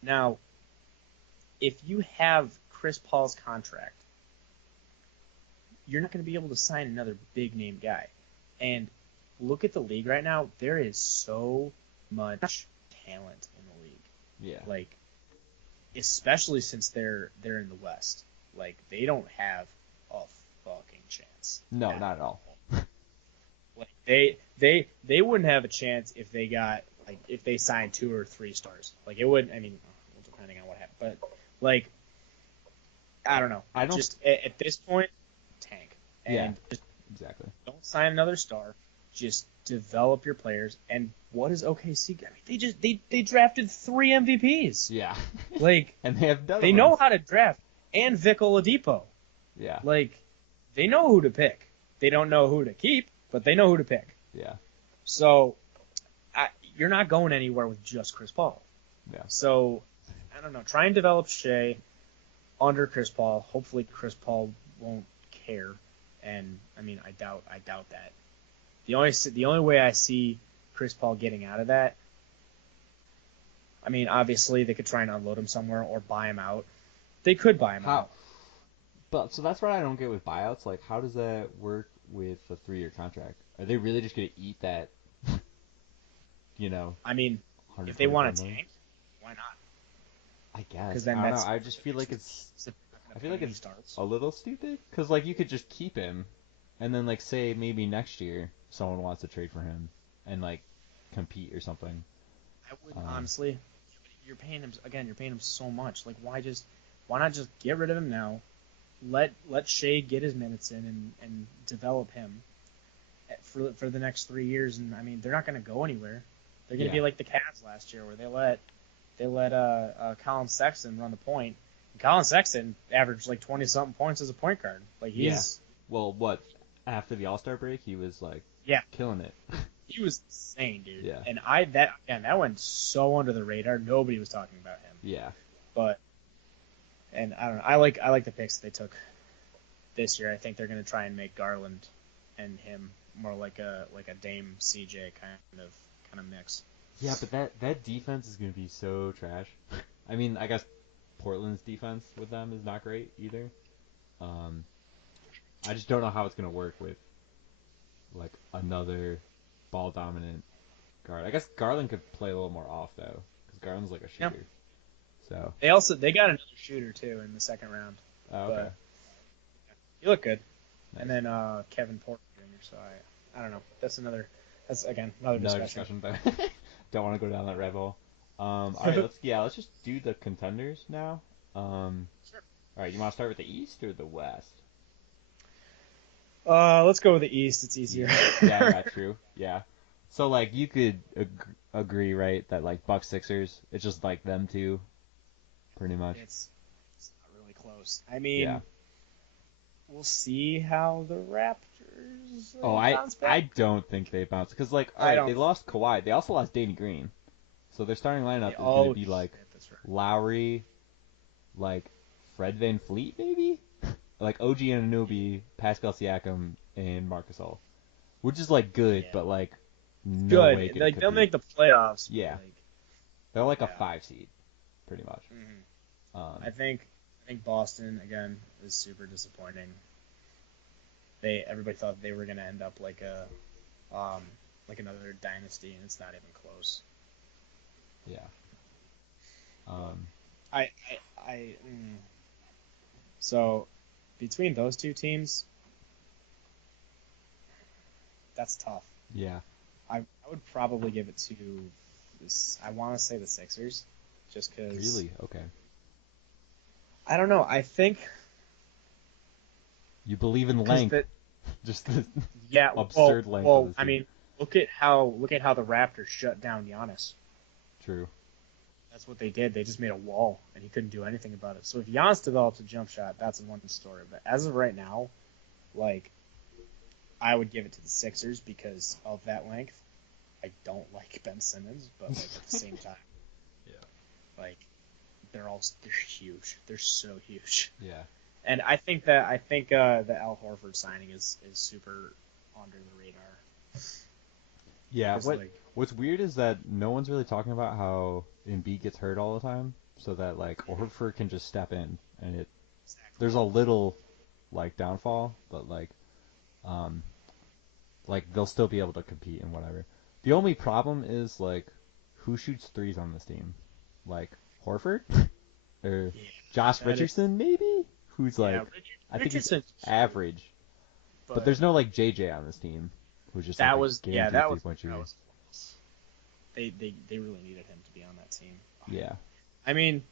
Now, if you have Chris Paul's contract, you're not going to be able to sign another big name guy. And look at the league right now. There is so much talent in the league. yeah. Like, especially since they're in the West. Like, they don't have a fucking chance. No, not at all. Like they wouldn't have a chance if they got like if they signed 2 or 3 stars. Like it would. I mean, depending on what happened, but like I don't know. I don't. Just at this point, tank and Yeah. just Exactly. don't sign another star. Just develop your players. And what is OKC? I mean, they drafted 3 MVPs. Yeah. Like And they have done. they know how to draft. And Vic Oladipo. Yeah. Like they know who to pick. They don't know who to keep, but they know who to pick. Yeah. So you're not going anywhere with just Chris Paul. Yeah. So I don't know. Try and develop Shea under Chris Paul. Hopefully Chris Paul won't care. And I mean, I doubt that. The only way I see Chris Paul getting out of that, I mean, obviously they could try and unload him somewhere or buy him out. They could buy him How? out. But so that's what I don't get with buyouts. Like, how does that work with a 3-year contract? Are they really just gonna eat that? You know, I mean, if they 125 want to million? tank, why not? I guess. Because then I don't that's know. I just feel like it's. I feel like it's starts. a little stupid because like you could just keep him, and then like say maybe next year someone wants to trade for him and like compete or something. I would honestly. You're paying him again. You're paying him so much. Like, why not just get rid of him now? Let Shea get his minutes in and develop him for the next 3 years. And I mean, they're not going to go anywhere. They're going to be like the Cavs last year, where they let Colin Sexton run the point. And Colin Sexton averaged like 20 something points as a point guard. Like he's Well, what after the All-Star break, he was like killing it. he was insane, dude. Yeah. And that went so under the radar. Nobody was talking about him. Yeah. But and I don't know. I like the picks they took this year. I think they're going to try and make Garland and him more like a Dame CJ kind of mix. Yeah, but that defense is gonna be so trash. I mean, I guess Portland's defense with them is not great either. I just don't know how it's gonna work with like another ball dominant guard. I guess Garland could play a little more off though, because Garland's like a shooter. So They got another shooter too in the second round. oh, okay. But you look good. Nice. And then Kevin Porter Jr. So I don't know. That's another discussion. But don't want to go down that rabbit hole. All right, let's just do the contenders now. Sure. All right, you want to start with the East or the West? Let's go with the East. It's easier. Yeah, true. Yeah. So like you could agree, right, that like Bucks Sixers, it's just like them two, pretty much. It's not really close. I mean, we'll see how the Raptors. Bounce back. I don't think they bounce because like they lost Kawhi, they also lost Danny Green, so their starting lineup is going to be like Lowry, like Fred VanVleet maybe, like OG Anunoby, Pascal Siakam, and Marc Gasol, which is like good, but like no way good. Like they'll make the playoffs. Yeah, they're like a 5 seed, pretty much. Mm-hmm. I think Boston again is super disappointing. Everybody thought they were going to end up like another dynasty, and it's not even close. Yeah. So between those two teams, that's tough. Yeah. I would probably give it to this. I want to say the Sixers, just because Really? Okay. I don't know. I think You believe in because length, just the yeah. absurd length of this I team. mean, look at how the Raptors shut down Giannis. True. That's what they did. They just made a wall, and he couldn't do anything about it. So if Giannis develops a jump shot, that's one story. But as of right now, like I would give it to the Sixers because of that length. I don't like Ben Simmons, but like at the same time, like they're huge. They're so huge. Yeah. And I think the Al Horford signing is super under the radar. Yeah. Because like What's weird is that no one's really talking about how Embiid gets hurt all the time, so that like Horford can just step in, and exactly. there's a little like downfall, but um like they'll still be able to compete and whatever. The only problem is like who shoots threes on this team, like Horford or Yeah, Josh that is Richardson maybe, who's yeah. like I think he's Richardson, average, but but there's no like JJ on this team who's just like that a was yeah guaranteed that three was point that shooter. was close. They really needed him to be on that team. Yeah. I mean,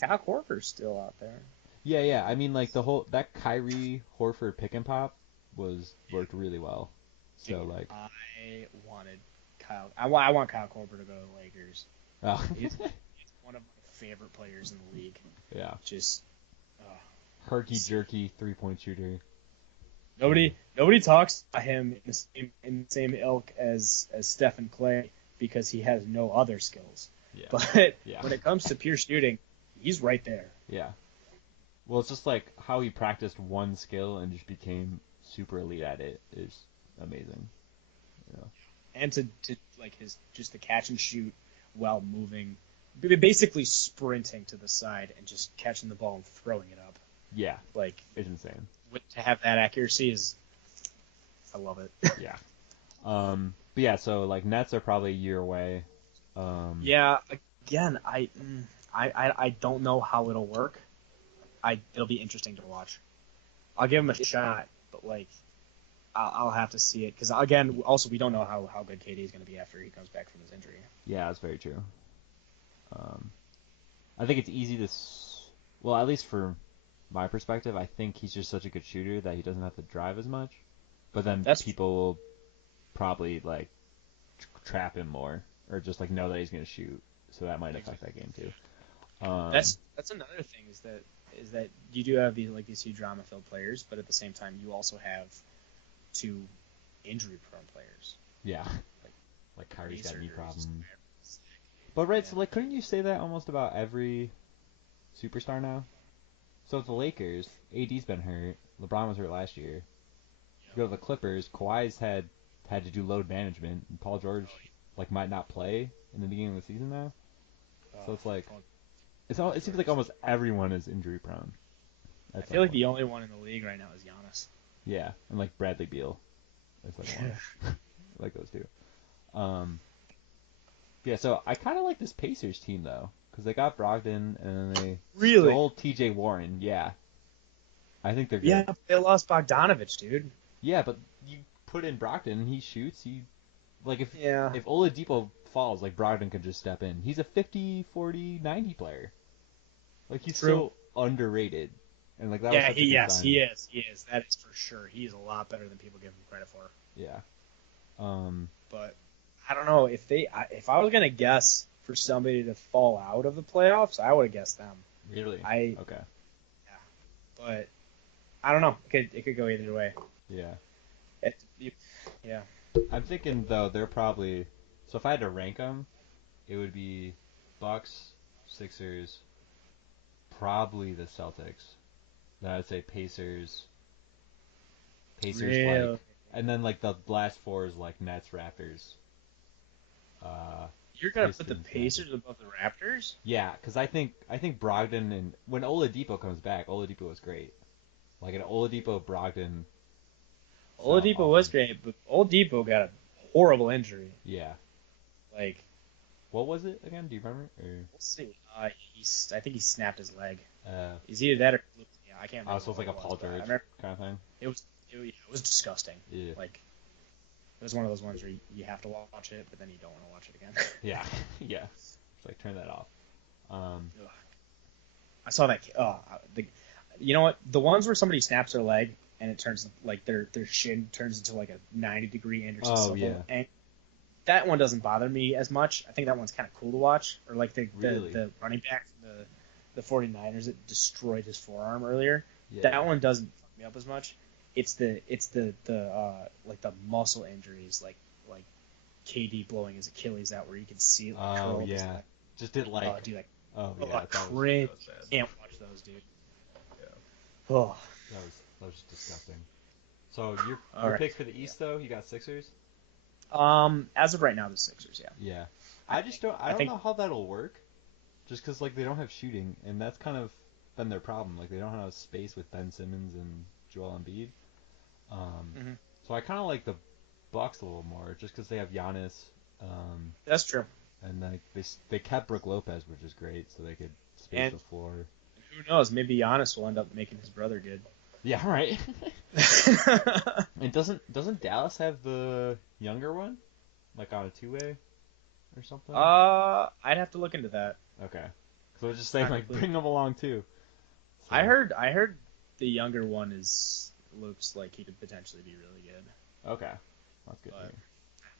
Cal Korver's still out there. Yeah, yeah. I mean, like the whole that Kyrie Horford pick and pop was worked really well. So Dude, like, I wanted I want Kyle Korver to go to the Lakers. oh, He's one of my favorite players in the league. yeah, Just herky see. jerky 3-point shooter. Nobody talks about him in the same ilk as Stephen Clay because he has no other skills. Yeah, But yeah, when it comes to pure shooting, he's right there. yeah. Well, it's just like how he practiced one skill and just became super elite at it is amazing. Yeah, And to like his just the catch and shoot while moving, basically sprinting to the side and just catching the ball and throwing it up. yeah, Like it's insane. to have that accuracy is, I love it. Yeah. But yeah, so like Nets are probably a year away. Yeah, again, I don't know how it'll work. It'll be interesting to watch. I'll give him a shot, but like I'll have to see it because again, also we don't know how good KD is going to be after he comes back from his injury. Yeah, that's very true. Um, I think it's easy to, well, at least for my perspective, I think he's just such a good shooter that he doesn't have to drive as much. But then That's people will probably like trap him more, or just like know that he's gonna shoot, so that might affect that game too. that's another thing is that you do have these huge drama filled players, but at the same time you also have two injury prone players Yeah, like like Kyrie's got knee Pacers. problems. But right, Yeah. so like, couldn't you say that almost about every superstar now? So it's the Lakers. AD's been hurt. LeBron was hurt last year. You go to the Clippers. Kawhi's had to do load management, and Paul George like might not play in the beginning of the season now. So it's like it seems like almost everyone is injury prone I at some feel like point. the only one in the league right now is Giannis. Yeah, and like Bradley Beal is like one. I like those two. Um, yeah, so I kind of like this Pacers team though, because they got Brogdon and then they Really? stole T.J. Warren. Yeah, I think they're good. Yeah, they lost Bogdanovich, dude. Yeah, but you put in Brogdon and he shoots. He like Yeah. if Oladipo falls, like Brogdon could just step in. He's a 50, 40, 90 player. Like he's True. so underrated, and like that was Yeah, such a good he signing. is. He is. That is for sure. He is a lot better than people give him credit for. Yeah. Um. But I don't know if I was gonna guess for somebody to fall out of the playoffs, I would have guessed them. Really. I Okay. yeah, but I don't know. It could go either way. Yeah. You, yeah. I'm thinking though they're probably. So if I had to rank them, it would be Bucks, Sixers, probably the Celtics. Then I'd say Pacers like, Real. and then like the last four is like Nets, Raptors, uh, You're gonna put the Pistons, Magic. Pacers above the Raptors? Yeah, because I think Brogdon and when Oladipo comes back, Oladipo was great. Like an Oladipo Brogdon style Oladipo was offense. great, but Oladipo got a horrible injury. Yeah. Like, What was it again? Do you remember? Or we'll see. I think he snapped his leg. uh, Is either that or yeah, I can't oh, remember so it's what like a it was, Paul but I George remember kind of thing. it was disgusting. Yeah. Like It was one of those ones where you have to watch it, but then you don't want to watch it again. Yeah, yeah. It's like turn that off. Um, Ugh. I saw that. You know what? The ones where somebody snaps their leg and it turns like their shin turns into like a 90-degree Anderson oh Silva, yeah, and that one doesn't bother me as much. I think that one's kind of cool to watch. Or like really? the running back, the 49ers that destroyed his forearm earlier. Yeah. That one doesn't fuck me up as much. It's the like the muscle injuries, like KD blowing his Achilles out where you can see it like Oh curl up his yeah. leg. Just did Oh, like. dude, like Oh oh, yeah, cringe. that was bad. Can't watch those, dude. Yeah, Oh, that was just disgusting. So your all your right. pick for the Yeah. East though, you got Sixers. As of right now, the Sixers. Yeah. Yeah. I I just think. don't. I I don't think. know how that'll work. Just because like they don't have shooting, and that's kind of been their problem. Like they don't have space with Ben Simmons and Joel Embiid. Um, Mhm. so I kind of like the Bucks a little more, just because they have Giannis, um, That's true. and like they kept Brook Lopez, which is great, so they could space And the floor. who knows? Maybe Giannis will end up making his brother good. Yeah, right. And doesn't Dallas have the younger one, like on a two-way or something? I'd have to look into that. Okay. So I was just saying, Not like, completely. bring them along too. I So heard. I heard the younger one is looks like he could potentially be really good, okay, that's good to but hear.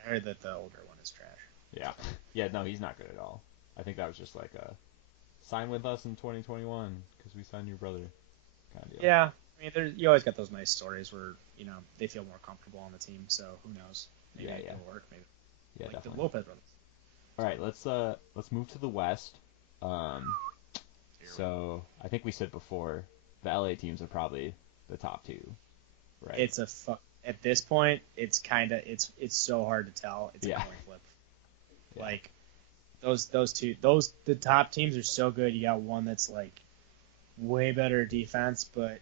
I heard that the older one is trash. Yeah, So yeah. No, he's not good at all. I think that was just like a sign with us in 2021 because we signed your brother kind of deal. yeah, I mean, you always got those nice stories where they feel more comfortable on the team. So who knows? Maybe Yeah, yeah, it'll work. Maybe yeah, like the definitely. Lopez brothers. All So right, let's move to the West. Um, here we go. so I think we said before the LA teams are probably the top two, right? It's a fuck. At this point, it's kind of it's so hard to tell. It's a Yeah, coin flip. yeah, Like those two the top teams are so good. You got one that's like way better defense, but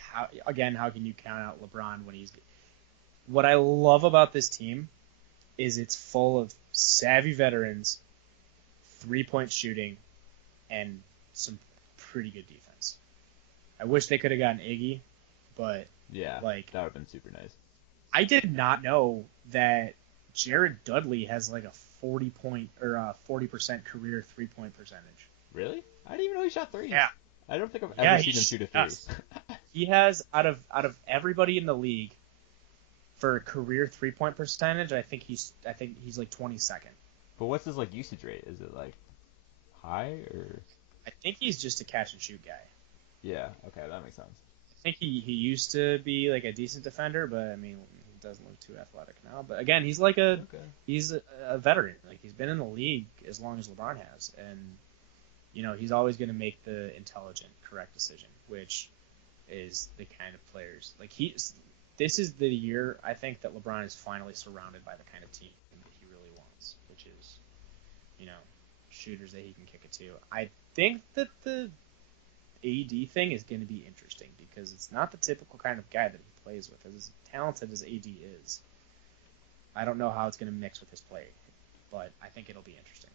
how can you count out LeBron when he's what I love about this team is it's full of savvy veterans, 3-point shooting, and some pretty good defense. I wish they could have gotten Iggy, but yeah. like That would have been super nice. I did not know that Jared Dudley has like a 40-point or a 40% career 3-point percentage. Really? I didn't even know he shot threes. Yeah, I don't think I've ever yeah, seen him shoot a three. yes. He has out of everybody in the league for a career 3-point percentage. I think he's like 22nd. But what's his like usage rate? Is it like high or? I think he's just a catch and shoot guy. Yeah. Okay, that makes sense. I think he used to be like a decent defender, but I mean he doesn't look too athletic now. But again, he's like Okay. he's a veteran. Like he's been in the league as long as LeBron has, and he's always going to make the intelligent, correct decision, which is the kind of players like he's. This is the year I think that LeBron is finally surrounded by the kind of team that he really wants, which is you know shooters that he can kick it to. I think that the AD thing is going to be interesting because it's not the typical kind of guy that he plays with. As talented as AD is, I don't know how it's going to mix with his play, but I think it'll be interesting.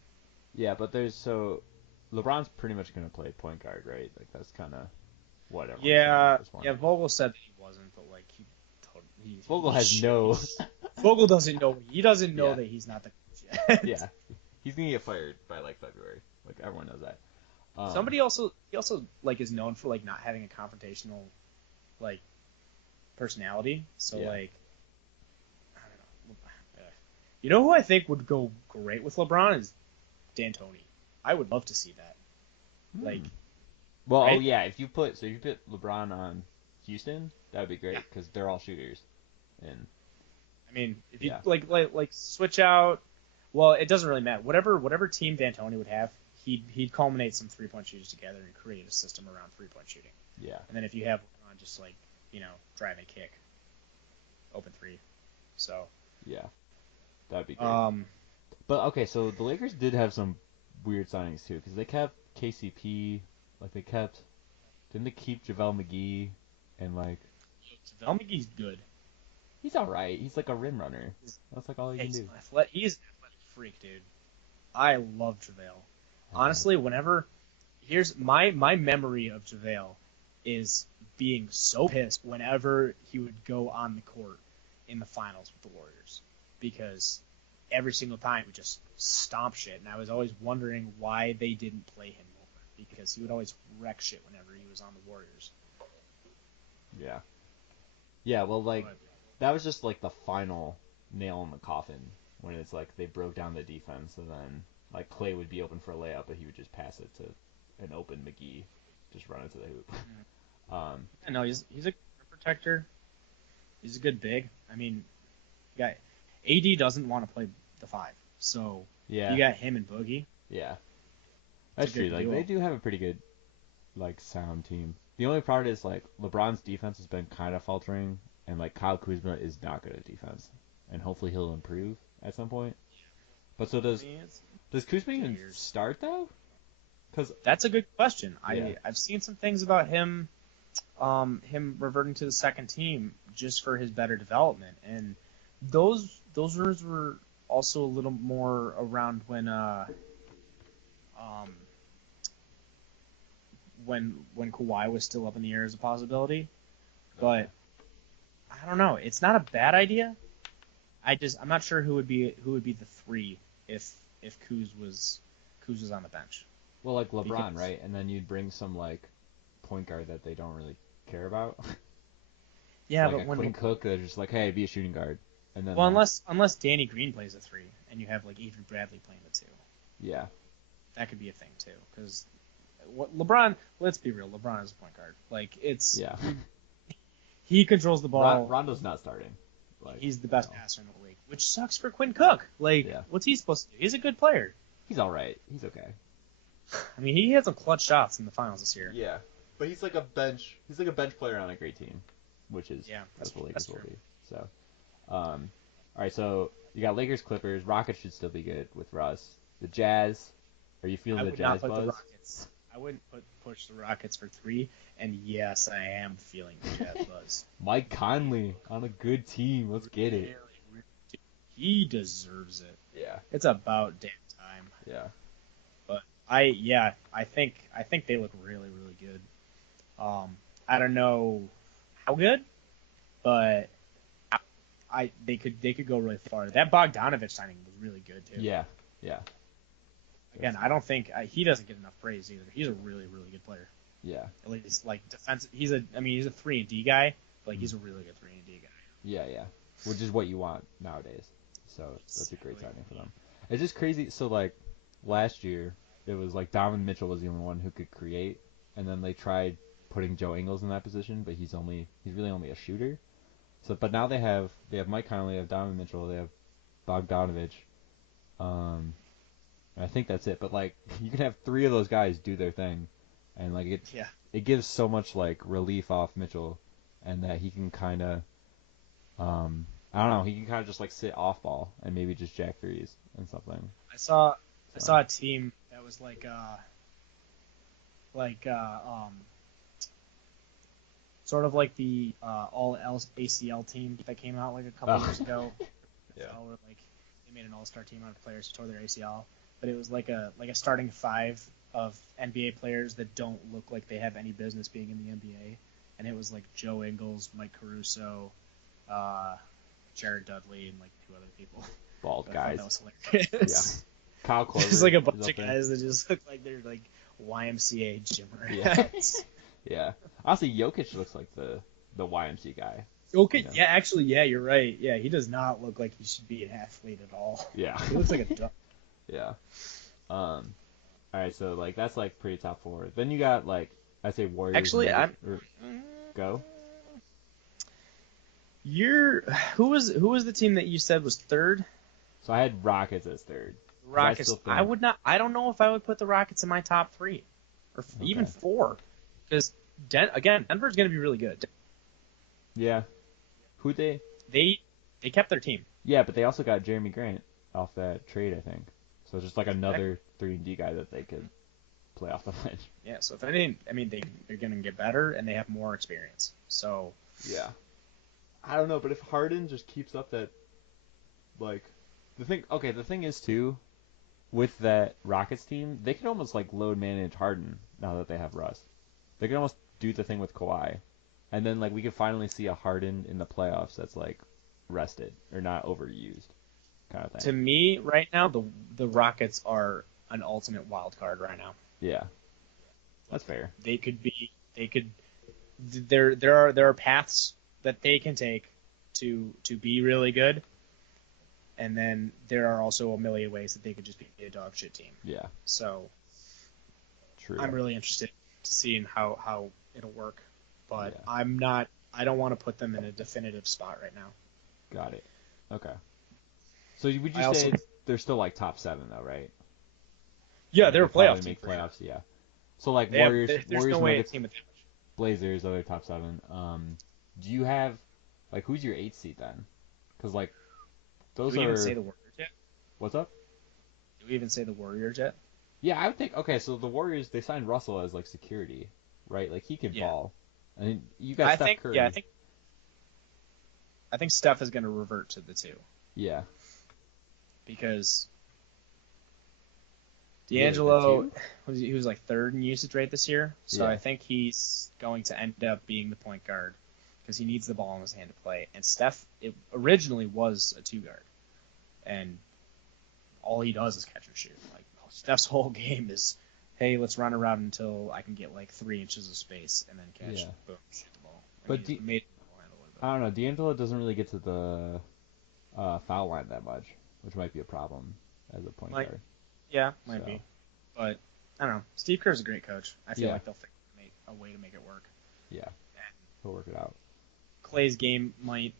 Yeah, but LeBron's pretty much gonna play point guard, right? Like that's kind of what everyone's saying at Yeah, this point. yeah. Vogel said that he wasn't, but like Vogel has no. Vogel doesn't know. He doesn't know Yeah, that he's not the coach yet. yeah. He's gonna get fired by like February. Like everyone knows that. Somebody also he also like is known for like not having a confrontational like personality. So Yeah. like I don't know. Who I think would go great with LeBron is D'Antoni. I would love to see that. Like, Hmm. Well, oh right? yeah. If you put LeBron on Houston, that would be Yeah. great because they're all shooters. And I mean, if you yeah, like switch out, well, it doesn't really matter. Whatever team D'Antoni would have, he'd culminate some 3-point shooters together and create a system around 3-point shooting. yeah, And then if you have LeBron just like drive and kick, open three. So, yeah, that would be great. um, But okay, so the Lakers did have some weird signings too because they kept KCP, like they kept. Didn't they keep JaVale McGee and like JaVale McGee's good. he's all right. He's like a rim runner. That's like all he can He's do. he's an athletic freak, dude. I love JaVale. I, Honestly, here's my memory of JaVale is being so pissed whenever he would go on the court in the finals with the Warriors because every single time he would just stomp shit, and I was always wondering why they didn't play him more because he would always wreck shit whenever he was on the Warriors. Yeah. Yeah, well, like, But, that was just, like, the final nail in the coffin when it's, like, they broke down the defense, and then, like, Clay would be open for a layup, but he would just pass it to an open McGee, just run it to the hoop. I know he's a protector. He's a good big. I mean, guy, AD doesn't want to play the 5, so Yeah, you got him and Boogie. yeah. It's That's a true. good Like, duo. they do have a pretty good, like, sound team. The only part is, like, LeBron's defense has been kind of faltering, and, like, Kyle Kuzma is not good at defense. And hopefully he'll improve at some point. But so I mean, it's does Kuzma even years. start, though? Because, That's a good question. yeah. I've seen some things about him reverting to the second team just for his better development, and those rumors were also a little more around um when Kawhi was still up in the air as a possibility, Okay. but I don't know. It's not a bad idea. I'm not sure who would be the 3 if Kuz was on the bench Well, like LeBron, because right? And then you'd bring some, like, point guard that they don't really care about. So, yeah, like, but a when Quinn Cook, they're just like, hey, be a shooting guard. And then, well like, unless Danny Green plays a 3 and you have like Avery Bradley playing the 2, yeah. that could be a thing too because what LeBron, let's be real, LeBron is a point guard. Like Yeah. he controls the ball. Rondo's not starting. Like, He's the best no. passer in the league, which sucks for Quinn Cook. Like, Yeah. what's he supposed to do? He's a good player. He's all right. He's okay. I mean, he had some clutch shots in the finals this year. Yeah, but he's like a bench. He's like a bench player on a great team, which is Yeah, that's what that's Lakers will true. be. So, all right. So you got Lakers, Clippers. Rockets should still be good with Russ. The Jazz. Are you feeling I the would not Jazz put the buzz? Rockets. I wouldn't push the Rockets for 3. And yes, I am feeling the Jazz buzz. Mike Conley on a good team. Let's get Really, it. really, he deserves it. Yeah. It's about damn time. Yeah. But I think they look really, really good. I don't know how good, but they could go really far. That Bogdanovich signing was really good too. Yeah. Yeah. Again, I don't think he doesn't get enough praise either. He's a really, really good player. Yeah. At least like defense. He's a 3-and-D guy, but like, he's a really good 3-and-D guy. Yeah. Yeah. Which is what you want nowadays. So that's a great signing for them. It's just crazy. So like last year, it was like Donovan Mitchell was the only one who could create, and then they tried putting Joe Ingles in that position, but he's really only a shooter. So but now they have Mike Conley, they have Donovan Mitchell, they have Bogdanovich. Um, and I think that's it. But like you can have 3 of those guys do their thing, and like Yeah. it gives so much like relief off Mitchell, and that he can kind of I don't know, he can kind of just like sit off ball and maybe just jack threes and something. I So saw a team that was like sort of like the all ACL team that came out like a couple years ago. Yeah. Where, like they made an all-star team out of players who tore their ACL, but it was like a starting 5 of NBA players that don't look like they have any business being in the NBA, and it was like Joe Ingles, Mike Caruso, Jared Dudley, and like 2 other people. Bald But I thought guys. that was Yeah. hilarious. Kyle Korver There's like a is bunch up of there. guys that just look like they're like YMCA gym Yeah. rats. Yeah. Honestly, Jokic looks like the YMC guy. Okay, You know? yeah, actually, yeah, you're right. Yeah, he does not look like he should be an athlete at all. Yeah. He looks like a duck. Yeah. All right, so like that's like pretty top 4. Then you got like I say Warriors. Actually, Nuggets, go. You're who was the team that you said was 3rd? So I had Rockets as 3rd. Rockets. still I think- would not. I don't know if I would put the Rockets in my top 3 or even Okay. 4, because Denver's going to be really good. Yeah. Who they? They kept their team. Yeah, but they also got Jeremy Grant off that trade, I think. So just like another 3-and-D guy that they could play off the bench. Yeah. So if anything, I mean, they're going to get better and they have more experience. So Yeah. I don't know, but if Harden just keeps up that, like, the thing is too, with that Rockets team, they can almost like load manage Harden now that they have Russ. They can almost do the thing with Kawhi, and then like we can finally see a Harden in the playoffs that's like rested or not overused kind of To thing. me, right now, the Rockets are an ultimate wild card right now. Yeah, that's fair. They could be. They could. There are paths that they can take to be really good, and then there are also a million ways that they could just be a dog shit team. Yeah, So true. I'm really interested to seeing how it'll work, but Yeah, I'm not. I don't want to put them in a definitive spot right now. got it. Okay. So would you I also, say they're still like top 7 though, right? yeah, Like they're they a probably playoff team make for sure. playoffs. Yeah. So like They have. Warriors, There's no way a Nuggets, team with that much. Blazers, other top 7. Do you have like who's your 8th seed then? Because like Do those we even say are the Warriors yet? what's up? Do we even say the Warriors yet? Yeah, I would think. Okay, so the Warriors they signed Russell as like security, right? Like he can Yeah, ball, and you got I Steph think. Yeah, Curry. I think Steph is going to revert to the two Yeah, because really the D'Angelo two. he was like third in usage rate this year, so Yeah, I think he's going to end up being the point guard because he needs the ball in his hand to play. And Steph it originally was a two guard, and all he does is catch and shoot. Like Steph's whole game is, hey, let's run around until I can get like 3 inches of space and then catch, yeah. boom, shoot the ball. And But he's made I don't know. D'Angelo doesn't really get to the foul line that much, which might be a problem as a point Like, guard. yeah, might So be, but I don't know. Steve Kerr's a great coach. I feel yeah, like they'll figure a way to make it work. yeah, And he'll work it out. Clay's game might,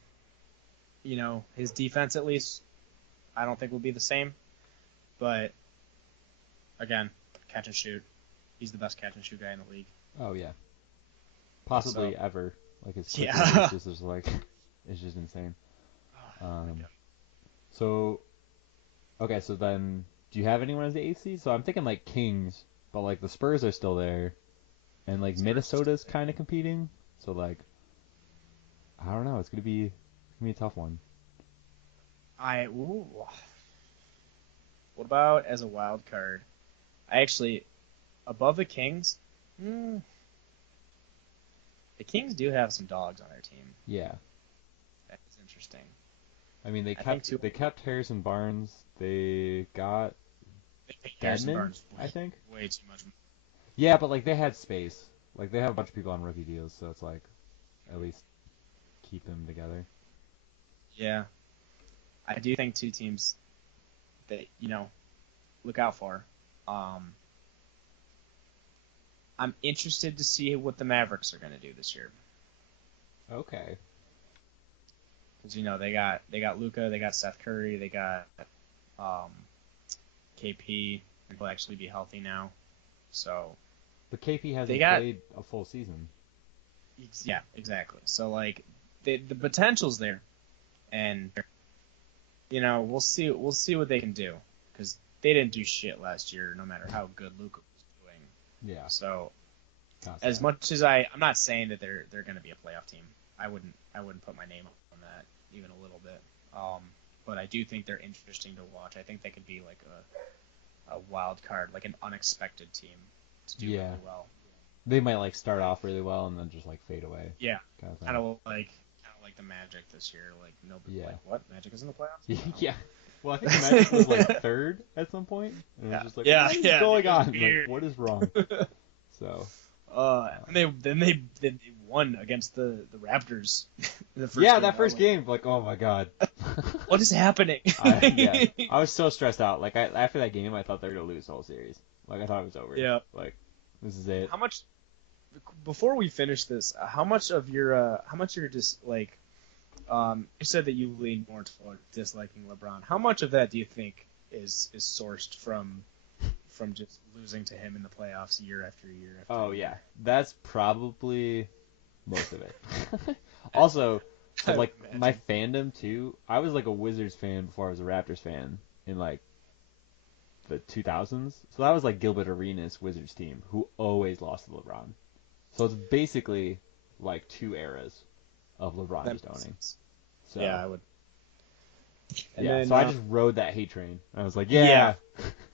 his defense at least, I don't think will be the same. But again, catch and shoot. He's the best catch and shoot guy in the league. Oh yeah, possibly So ever. Like his quick yeah. release is like it's just insane. Oh my Um, God. so okay, so then do you have anyone as the 8th seed? So I'm thinking like Kings, but like the Spurs are still there, and like Spurs are still Minnesota's there. kind of competing. So like I don't know, it's gonna be a tough one. What about as a wild card? I actually above the Kings. Hmm, the Kings do have some dogs on their team. Yeah, That is interesting. I mean I think too. they kept Harrison Barnes. They got They pay Harrison Deadman, Barnes I think. way too much. Yeah, but like they had space. Like they have a bunch of people on rookie deals, so it's like at least keep them together. Yeah, I do think two teams that look out for. Um, I'm interested to see what the Mavericks are going to do this year Okay. because they got Luka, they got Seth Curry, they got um, KP, and will actually be healthy now. So But KP they hasn't got played a full season. yeah, exactly. So like the potential's there, and we'll see what they can do because they didn't do shit last year, no matter how good Luka was doing. Yeah. So Past as that. much as I'm not saying that they're going to be a playoff team. I wouldn't put my name on that even a little bit. But I do think they're interesting to watch. I think they could be like a wild card, like an unexpected team to do Yeah. really well. They might like start off really well and then just like fade away, Yeah, kind of kind thing. of like the Magic this year. Like nobody Yeah. like what Magic is in the playoffs? No. Yeah. Well, I think the Magic was like third at some point, and it was Yeah, just like, yeah, what is yeah. going It was on? Like, weird. what is wrong? So. And they won against the Raptors in the first Yeah, game. that I was first like, game, like, oh my god. what is happening? Yeah, I was so stressed out. Like, after that game, I thought they were gonna lose the whole series. Like, I thought it was over. Yeah. Like, this is it. How much? Before we finish this, how much you're just like, you said that you lean more toward disliking LeBron. How much of that do you think is sourced from just losing to him in the playoffs year after year after Oh year? yeah, that's probably most of it. Also, so I would like my imagine. fandom too. I was like a Wizards fan before I was a Raptors fan in like the 2000s. So that was like Gilbert Arenas Wizards team who always lost to LeBron. So it's basically like two eras of LeBron That just makes owning. sense. Yeah, So I would. And yeah, then so I just rode that hate train. I was like, yeah,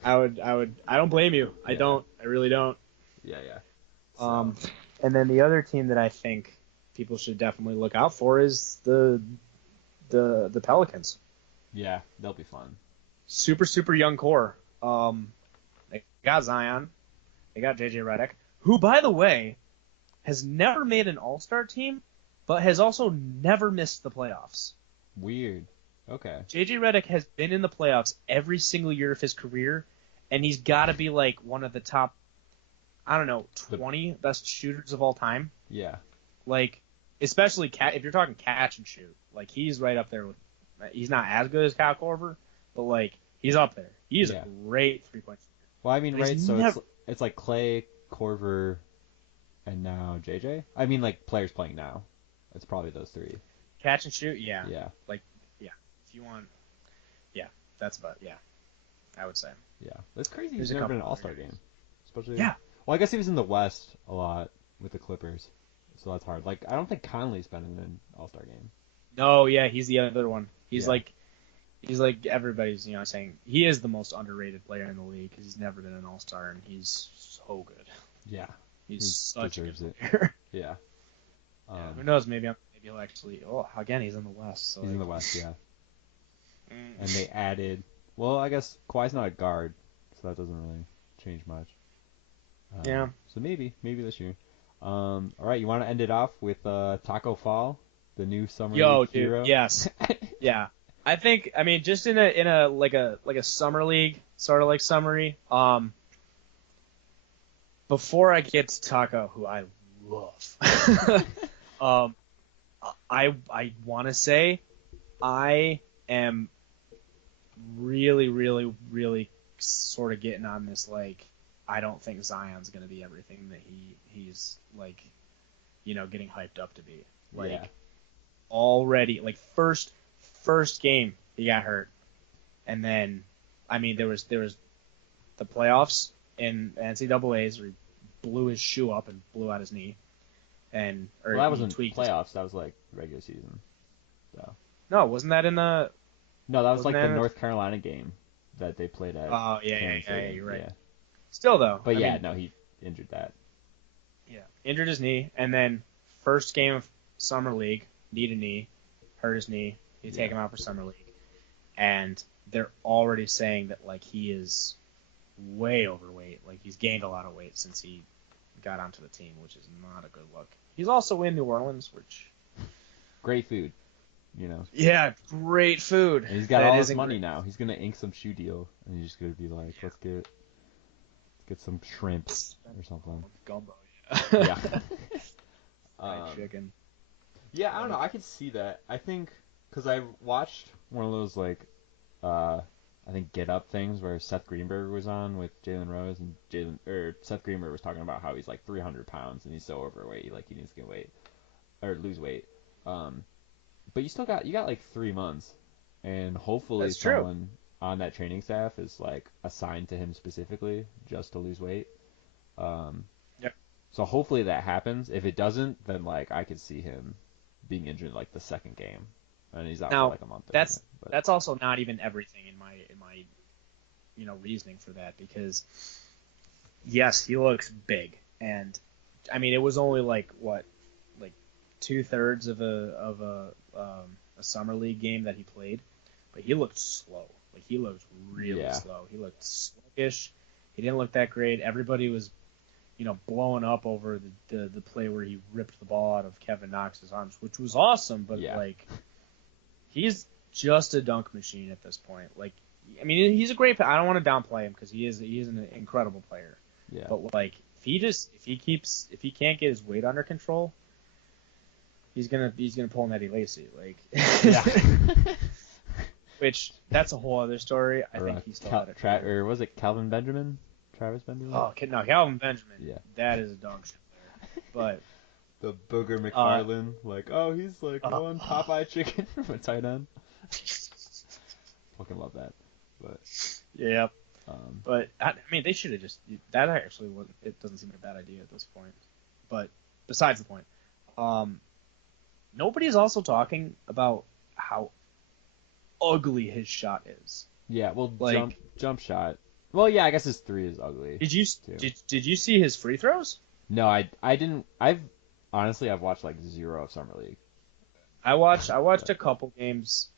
yeah, I don't blame you. I yeah, don't. I really don't. yeah. So Um, and then the other team that I think people should definitely look out for is the the Pelicans. Yeah, they'll be fun. Super young core. They got Zion. They got JJ Redick, who, by the way, has never made an All-Star team, but has also never missed the playoffs. Weird. Okay. JJ Redick has been in the playoffs every single year of his career, and he's got to be like one of the top, I don't know, 20 best shooters of all time. Yeah. Like, especially if you're talking catch and shoot, like he's right up there with. He's not as good as Kyle Korver, but like he's up there. He's a great 3-point shooter. Well, I mean, right? So it's like Clay, Korver, and now JJ. I mean, like players playing now. It's probably those three. Catch and shoot, yeah. Yeah. Like, yeah. If you want, yeah, that's about I would say. Yeah, that's crazy. He's never been an All-Star game, especially. Yeah. Well, I guess he was in the West a lot with the Clippers, so that's hard. Like, I don't think Conley's been in an All-Star game. No, yeah, he's the other one. He's like everybody's, saying he is the most underrated player in the league because he's never been an All-Star and he's so good. Yeah, he's such a good it. player. Yeah. Who knows? Maybe he'll actually. Oh, again, he's in the West. So he's in the West, yeah. And they added. Well, I guess Kawhi's not a guard, so that doesn't really change much. Yeah. So maybe this year. All right, you want to end it off with Tacko Fall, the new summer league hero? Dude, yes. Yeah. I think just in a like a summer league sort of like summary. Before I get to Tacko, who I love, I want to say I am really sort of getting on this like I don't think Zion's gonna be everything that he's like, getting hyped up to be. Like already, like first game he got hurt, and then there was the playoffs in NCAA's where he blew his shoe up and blew out his knee, or that wasn't tweaked playoffs. That was like regular season. So no, wasn't that in the? No, that was like the North Carolina game that they played at. Oh yeah, you're right. Yeah. Still though, but no, he injured that. Yeah, injured his knee, and then first game of summer league, knee to knee, hurt his knee. You take him out for summer league, and they're already saying that like he is way overweight. Like he's gained a lot of weight since he got onto the team, which is not a good look. He's also in New Orleans, which great food, Yeah, great food. And he's got all his money now. He's gonna ink some shoe deal, and he's just gonna be like, let's get some shrimp or something. Gumbo. Yeah. Fried chicken. Yeah, I don't know. I could see that. I think because I watched one of those like, I think Get Up things where Seth Greenberg was on with Jalen Rose, and Seth Greenberg was talking about how he's like 300 pounds and he's so overweight, like he needs to get weight or lose weight. But you got like 3 months, and hopefully someone on that training staff is like assigned to him specifically just to lose weight. Yep. So hopefully that happens. If it doesn't, then like I could see him being injured like the second game, and he's out for like a month. That's also not even everything in my reasoning for that, because yes, he looks big, and it was only like 2/3 of a summer league game that he played, but he looked slow. Like he looked really slow. He looked sluggish. He didn't look that great. Everybody was, blowing up over the play where he ripped the ball out of Kevin Knox's arms, which was awesome. But like, he's just a dunk machine at this point. Like, he's a great. I don't want to downplay him because he is an incredible player. Yeah. But like, if he can't get his weight under control, he's gonna pull an Eddie Lacy, like. Yeah. Which that's a whole other story. I think he still had it. Or was it Calvin Benjamin? Travis Benjamin? Oh, no, Calvin Benjamin. Yeah. That is a dog shit player. But the Booger McFarlane, he's like one Popeye chicken from a tight end. Fucking love that. But yeah. But they should have just that actually wasn't. It doesn't seem a bad idea at this point. But besides the point, nobody's also talking about how ugly his shot is. Yeah, well, like, jump shot. Well, yeah, I guess his 3 is ugly. Did you see his free throws? No, I didn't. I've watched like 0 of summer league. I watched a couple games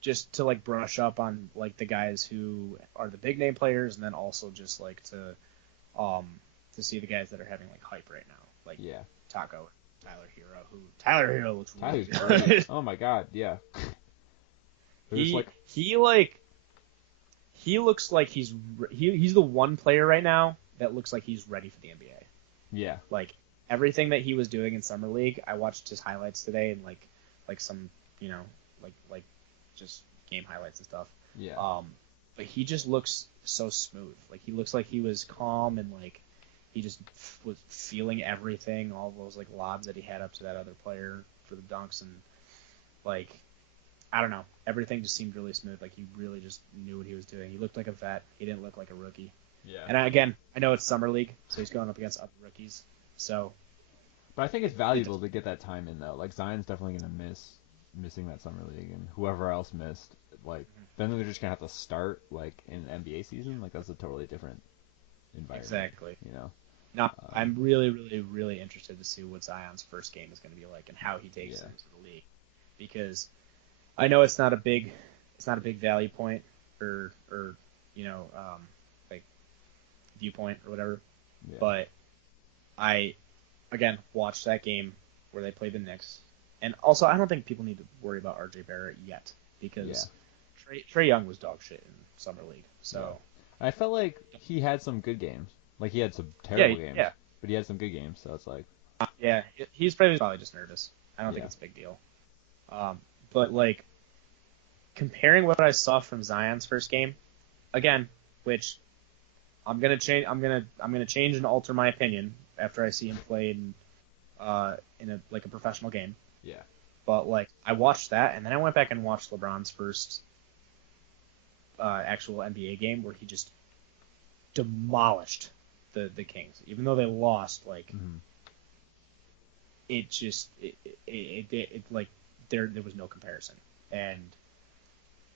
just to like brush up on like the guys who are the big name players, and then also just like to see the guys that are having like hype right now, like Yeah. Taco, Tyler Hero looks really Tyler's good. great. Oh my god, yeah. There's he like he like he looks like he's the one player right now that looks like he's ready for the NBA. yeah. Like everything that he was doing in summer league, I watched his highlights today and like some like just game highlights and stuff. Yeah. But he just looks so smooth. Like he looks like he was calm and like he just was feeling everything, all those like lobs that he had up to that other player for the dunks, and like I don't know, everything just seemed really smooth. Like he really just knew what he was doing. He looked like a vet. He didn't look like a rookie. Yeah. And I know it's summer league, so he's going up against other rookies. So, But I think it's valuable to get that time in though. Like Zion's definitely gonna missing that summer league, and whoever else missed, like then they're just gonna have to start like in NBA season. Like that's a totally different environment. exactly. You know. No, I'm really, really, really interested to see what Zion's first game is going to be like and how he takes Yeah. into the league, because I know it's not a big value point or like viewpoint or whatever, Yeah. but I again watched that game where they played the Knicks, and also I don't think people need to worry about RJ Barrett yet because Trey Young was dog shit in summer league, so. I felt like he had some good games. Like he had some terrible games, yeah. but he had some good games. So it's like, Yeah, he's probably just nervous. I don't think Yeah. it's a big deal. But like comparing what I saw from Zion's first game, again, which I'm gonna change. I'm gonna change and alter my opinion after I see him play in a professional game. yeah, But like I watched that, and then I went back and watched LeBron's first actual NBA game where he just demolished the Kings, even though they lost. Like Mhm. it like there was no comparison, and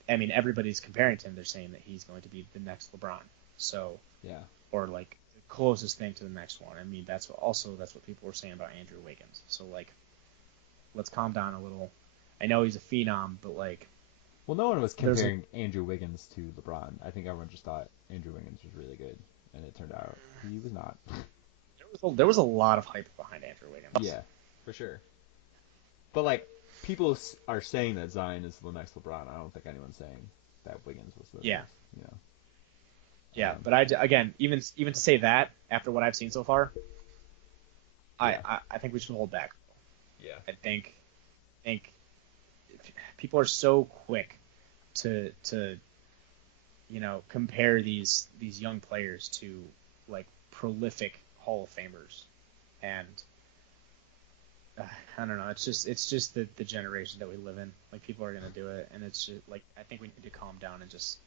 I mean everybody's comparing to him. They're saying that he's going to be the next LeBron, so yeah, or like the closest thing to the next one. I mean that's what people were saying about Andrew Wiggins. So like let's calm down a little. I know he's a phenom, but like Well, no one was There's a- comparing Andrew Wiggins to LeBron. I think everyone just thought Andrew Wiggins was really good, and it turned out he was not. there was a lot of hype behind Andrew Wiggins. Yeah, for sure. But like, people are saying that Zion is the next LeBron. I don't think anyone's saying that Wiggins was the Yeah. next. You know. Yeah, but again, even to say that after what I've seen so far, I think we should hold back. Yeah. I think people are so quick to compare these young players to like prolific Hall of Famers, and I don't know. It's just the generation that we live in. Like people are gonna do it, and it's just like I think we need to calm down and just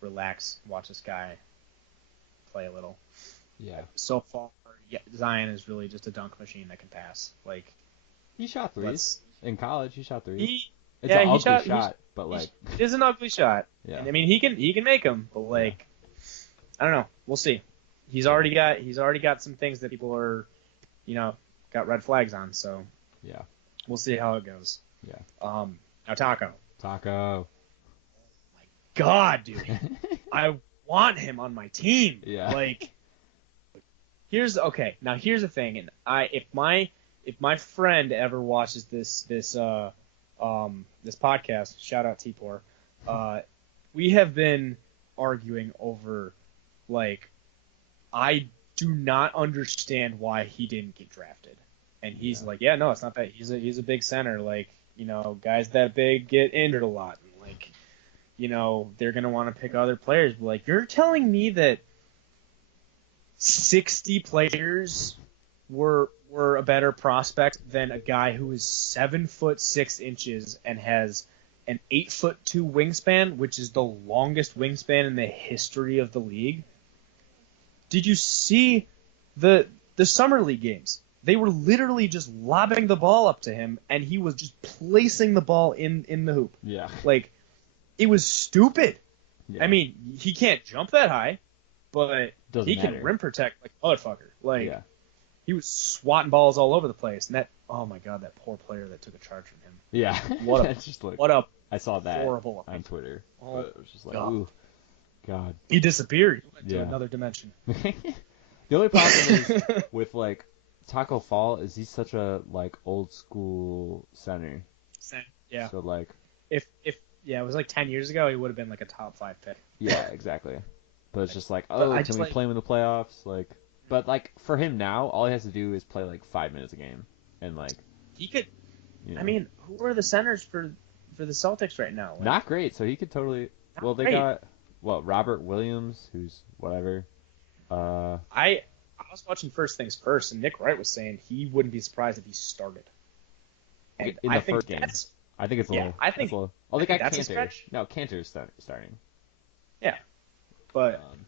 relax, watch this guy play a little. Yeah. So far, Zion is really just a dunk machine that can pass. Like He shot threes in college. He shot threes. It's he an ugly shot, shot, but like, it is an ugly shot. yeah. And I mean, he can make them, but like, I don't know. We'll see. He's already got some things that people are, got red flags on. So Yeah. we'll see how it goes. Yeah. Now Tacko. Taco. God, dude, I want him on my team. Yeah. Like, here's the thing, and if my friend ever watches this podcast, shout out T-Por, we have been arguing over, like, I do not understand why he didn't get drafted. And he's like, yeah, no, it's not that. He's a big center. Like, guys that big get injured a lot. And like, they're going to want to pick other players. But like, you're telling me that 60 players were a better prospect than a guy who is 7'6" and has an 8'2" wingspan, which is the longest wingspan in the history of the league. Did you see the summer league games? They were literally just lobbing the ball up to him, and he was just placing the ball in the hoop. Yeah. Like, it was stupid. Yeah. I mean, he can't jump that high, but Doesn't he matter. can rim protect like a motherfucker. Like, Yeah. he was swatting balls all over the place. And oh my God, that poor player that took a charge from him. Yeah. What a just like, what a I saw that horrible on Twitter. Oh, But it was just like, God. ooh, God. He disappeared. He went to Yeah. another dimension. The only problem is with like Tacko Fall is he's such a like old school center. Yeah. So like. If it was like 10 years ago, he would have been like a top 5 pick. Yeah, exactly. But it's just like, I can just we like- play him in the playoffs? Like, but like for him now, all he has to do is play like 5 minutes a game, and like He could. you know, I mean, who are the centers for the Celtics right now? Like, not great. So he could totally. not Well, they great. got Robert Williams, who's whatever. I was watching First Things First, and Nick Wright was saying he wouldn't be surprised if he started. And In the I think first game. that's- I think it's a Yeah, little. I think- it's a little, oh, they got that's a Cantor. stretch. No, Cantor's starting. Yeah, but Um,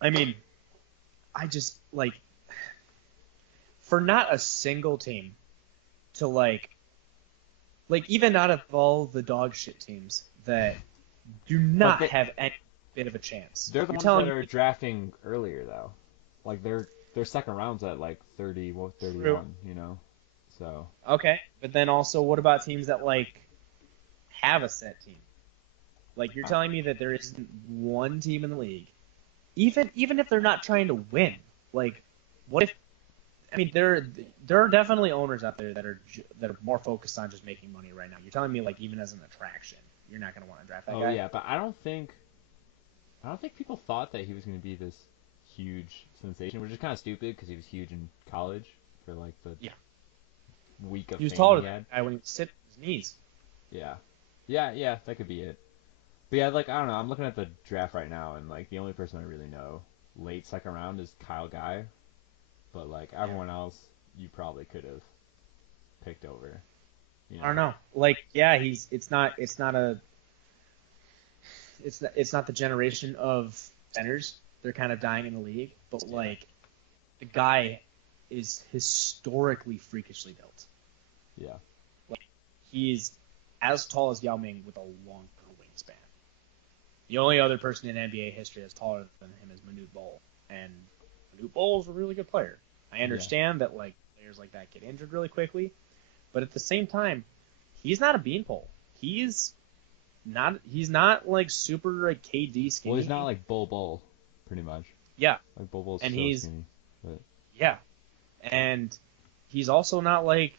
I mean, I just like for not a single team to like even out of all the dog shit teams that do not they- have any bit of a chance. they're the You're ones telling that me are drafting earlier though. Like their second round's at like 30, 31. You know, so. okay, but then also what about teams that like have a set team? Like you're telling me that there isn't one team in the league, even if they're not trying to win. Like, what if? I mean, there are definitely owners out there that are more focused on just making money right now. You're telling me like even as an attraction, you're not going to want to draft that Oh guy? yeah, but I don't think people thought that he was going to be this huge sensation, which is kind of stupid because he was huge in college for like the week of He was fame taller he than had. that guy when he was sitting on his knees. Yeah, that could be it. But yeah, like I don't know, I'm looking at the draft right now, and like the only person I really know late second round is Kyle Guy, but like everyone else, you probably could have picked over. You know? I don't know. Like, yeah, it's not the generation of centers. They're kind of dying in the league, but like the guy is historically freakishly built. Yeah. Like he's as tall as Yao Ming with a longer wingspan. The only other person in NBA history that's taller than him is Manute Bol, and Manute Bol is a really good player. I understand that like players like that get injured really quickly, but at the same time, he's not a beanpole. He's not like super like KD skinny. Well, he's not like Bull, pretty much. Yeah. Like Bull's And so he's- skinny. But Yeah, and he's also not like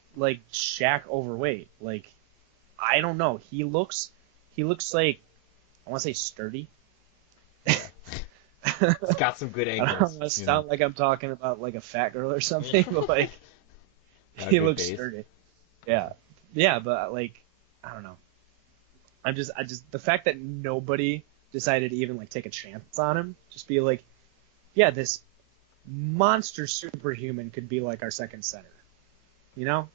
Shaq overweight. Like I don't know. He looks like I want to say sturdy. he's got some good I don't angles. want to you sound know? like I'm talking about like a fat girl or something, but like Got a he good looks base. sturdy. Yeah, but like I don't know. I just the fact that nobody decided to even like take a chance on him, just be like, yeah, this monster superhuman could be like our second center. You know?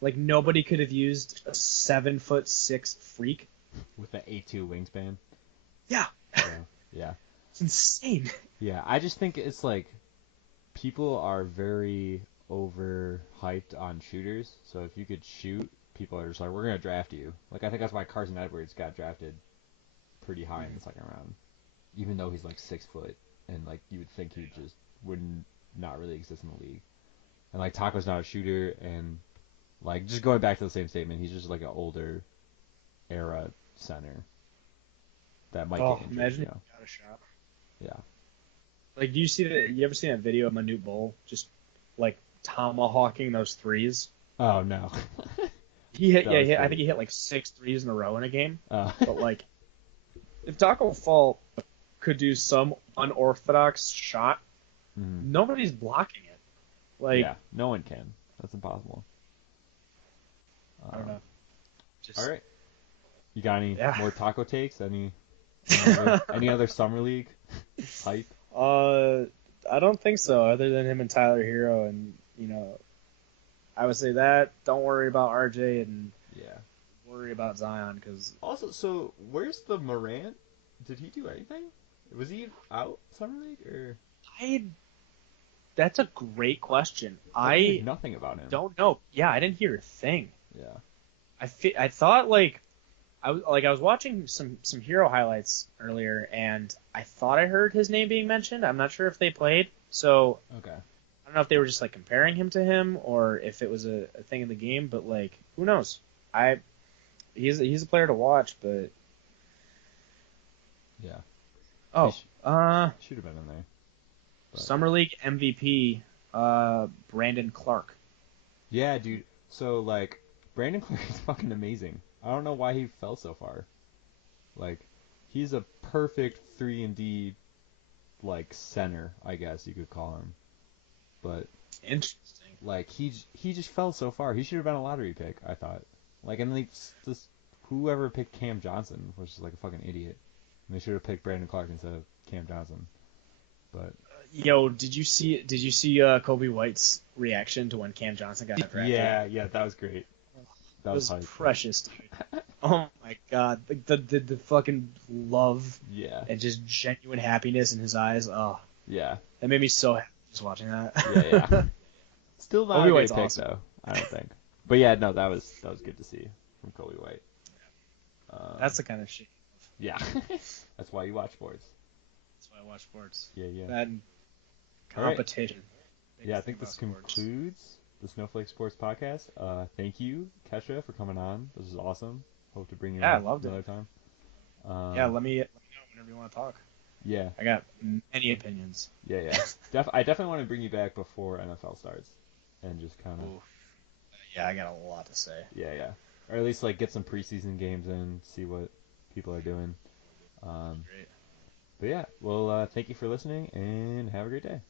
Like nobody could have used a 7'6" freak. With the 8'2" wingspan. Yeah. So, yeah. It's insane. Yeah, I just think it's like people are very overhyped on shooters. So if you could shoot, people are just like, we're gonna draft you. Like I think that's why Carson Edwards got drafted pretty high in the second round, even though he's like 6 foot and like you would think he just wouldn't not really exist in the league. And like Taco's not a shooter, and like just going back to the same statement, he's just like an older era center that might get injured. Imagine You if know? he got a shot. Yeah. Like, do you see that? You ever seen that video of Manute Bol just like tomahawking those threes? Oh no. He hit, That yeah, was I great. think he hit like 6 threes in a row in a game. Uh, But like, if Tacko Fall could do some unorthodox shot, mhm. nobody's blocking it. Like, Yeah, no one can. That's impossible. I don't know. Just, All right. You got any Yeah. more taco takes? Any other summer league hype? I don't think so. Other than him and Tyler Hero, and I would say that. Don't worry about RJ and Yeah. worry about Zion because Also, so where's the Morant? Did he do anything? Was he out summer league or? That's a great question. I heard I nothing about him. don't know. Yeah, I didn't hear a thing. Yeah. I thought I was watching some Hero highlights earlier, and I thought I heard his name being mentioned. I'm not sure if they played. So Okay. don't know if they were just like comparing him to him or if it was a thing in the game, but like who knows? I he's a player to watch, but Yeah, he oh, should have been in there. But Summer League MVP, Brandon Clark. yeah, dude. So like, Brandon Clark is fucking amazing. I don't know why he fell so far. Like, he's a perfect 3-and-D like center, I guess you could call him. But Interesting. like he just fell so far. He should have been a lottery pick, I thought. Like, and like this whoever picked Cam Johnson was just like a fucking idiot. And they should have picked Brandon Clark instead of Cam Johnson. But Yo, did you see Kobe White's reaction to when Cam Johnson got drafted? yeah, that was great. That It was was hype. precious, dude. Oh my god, the fucking love Yeah, and just genuine happiness in his eyes. Oh, yeah, that made me so happy just watching yeah. that. Still not Kobe a White's great pick awesome. though. I don't think. But yeah, no, that was good to see from Kobe White. That's the kind of shit. Yeah, that's why you watch sports. That's why I watch sports. Yeah, yeah. That and All right. competition. Yeah, I Biggest thing think about this sports. concludes the Snowflake Sports Podcast. Thank you, Kesha, for coming on. This is awesome. Hope to bring you Yeah, I on loved it. another time. Yeah, Um, let me know whenever you want to talk. yeah, I got many opinions. yeah. I definitely want to bring you back before NFL starts, and just kind of, Oof. Yeah, I got a lot to say. yeah, or at least like get some preseason games in, see what people are doing. Um, Great. but yeah, well, thank you for listening, and have a great day.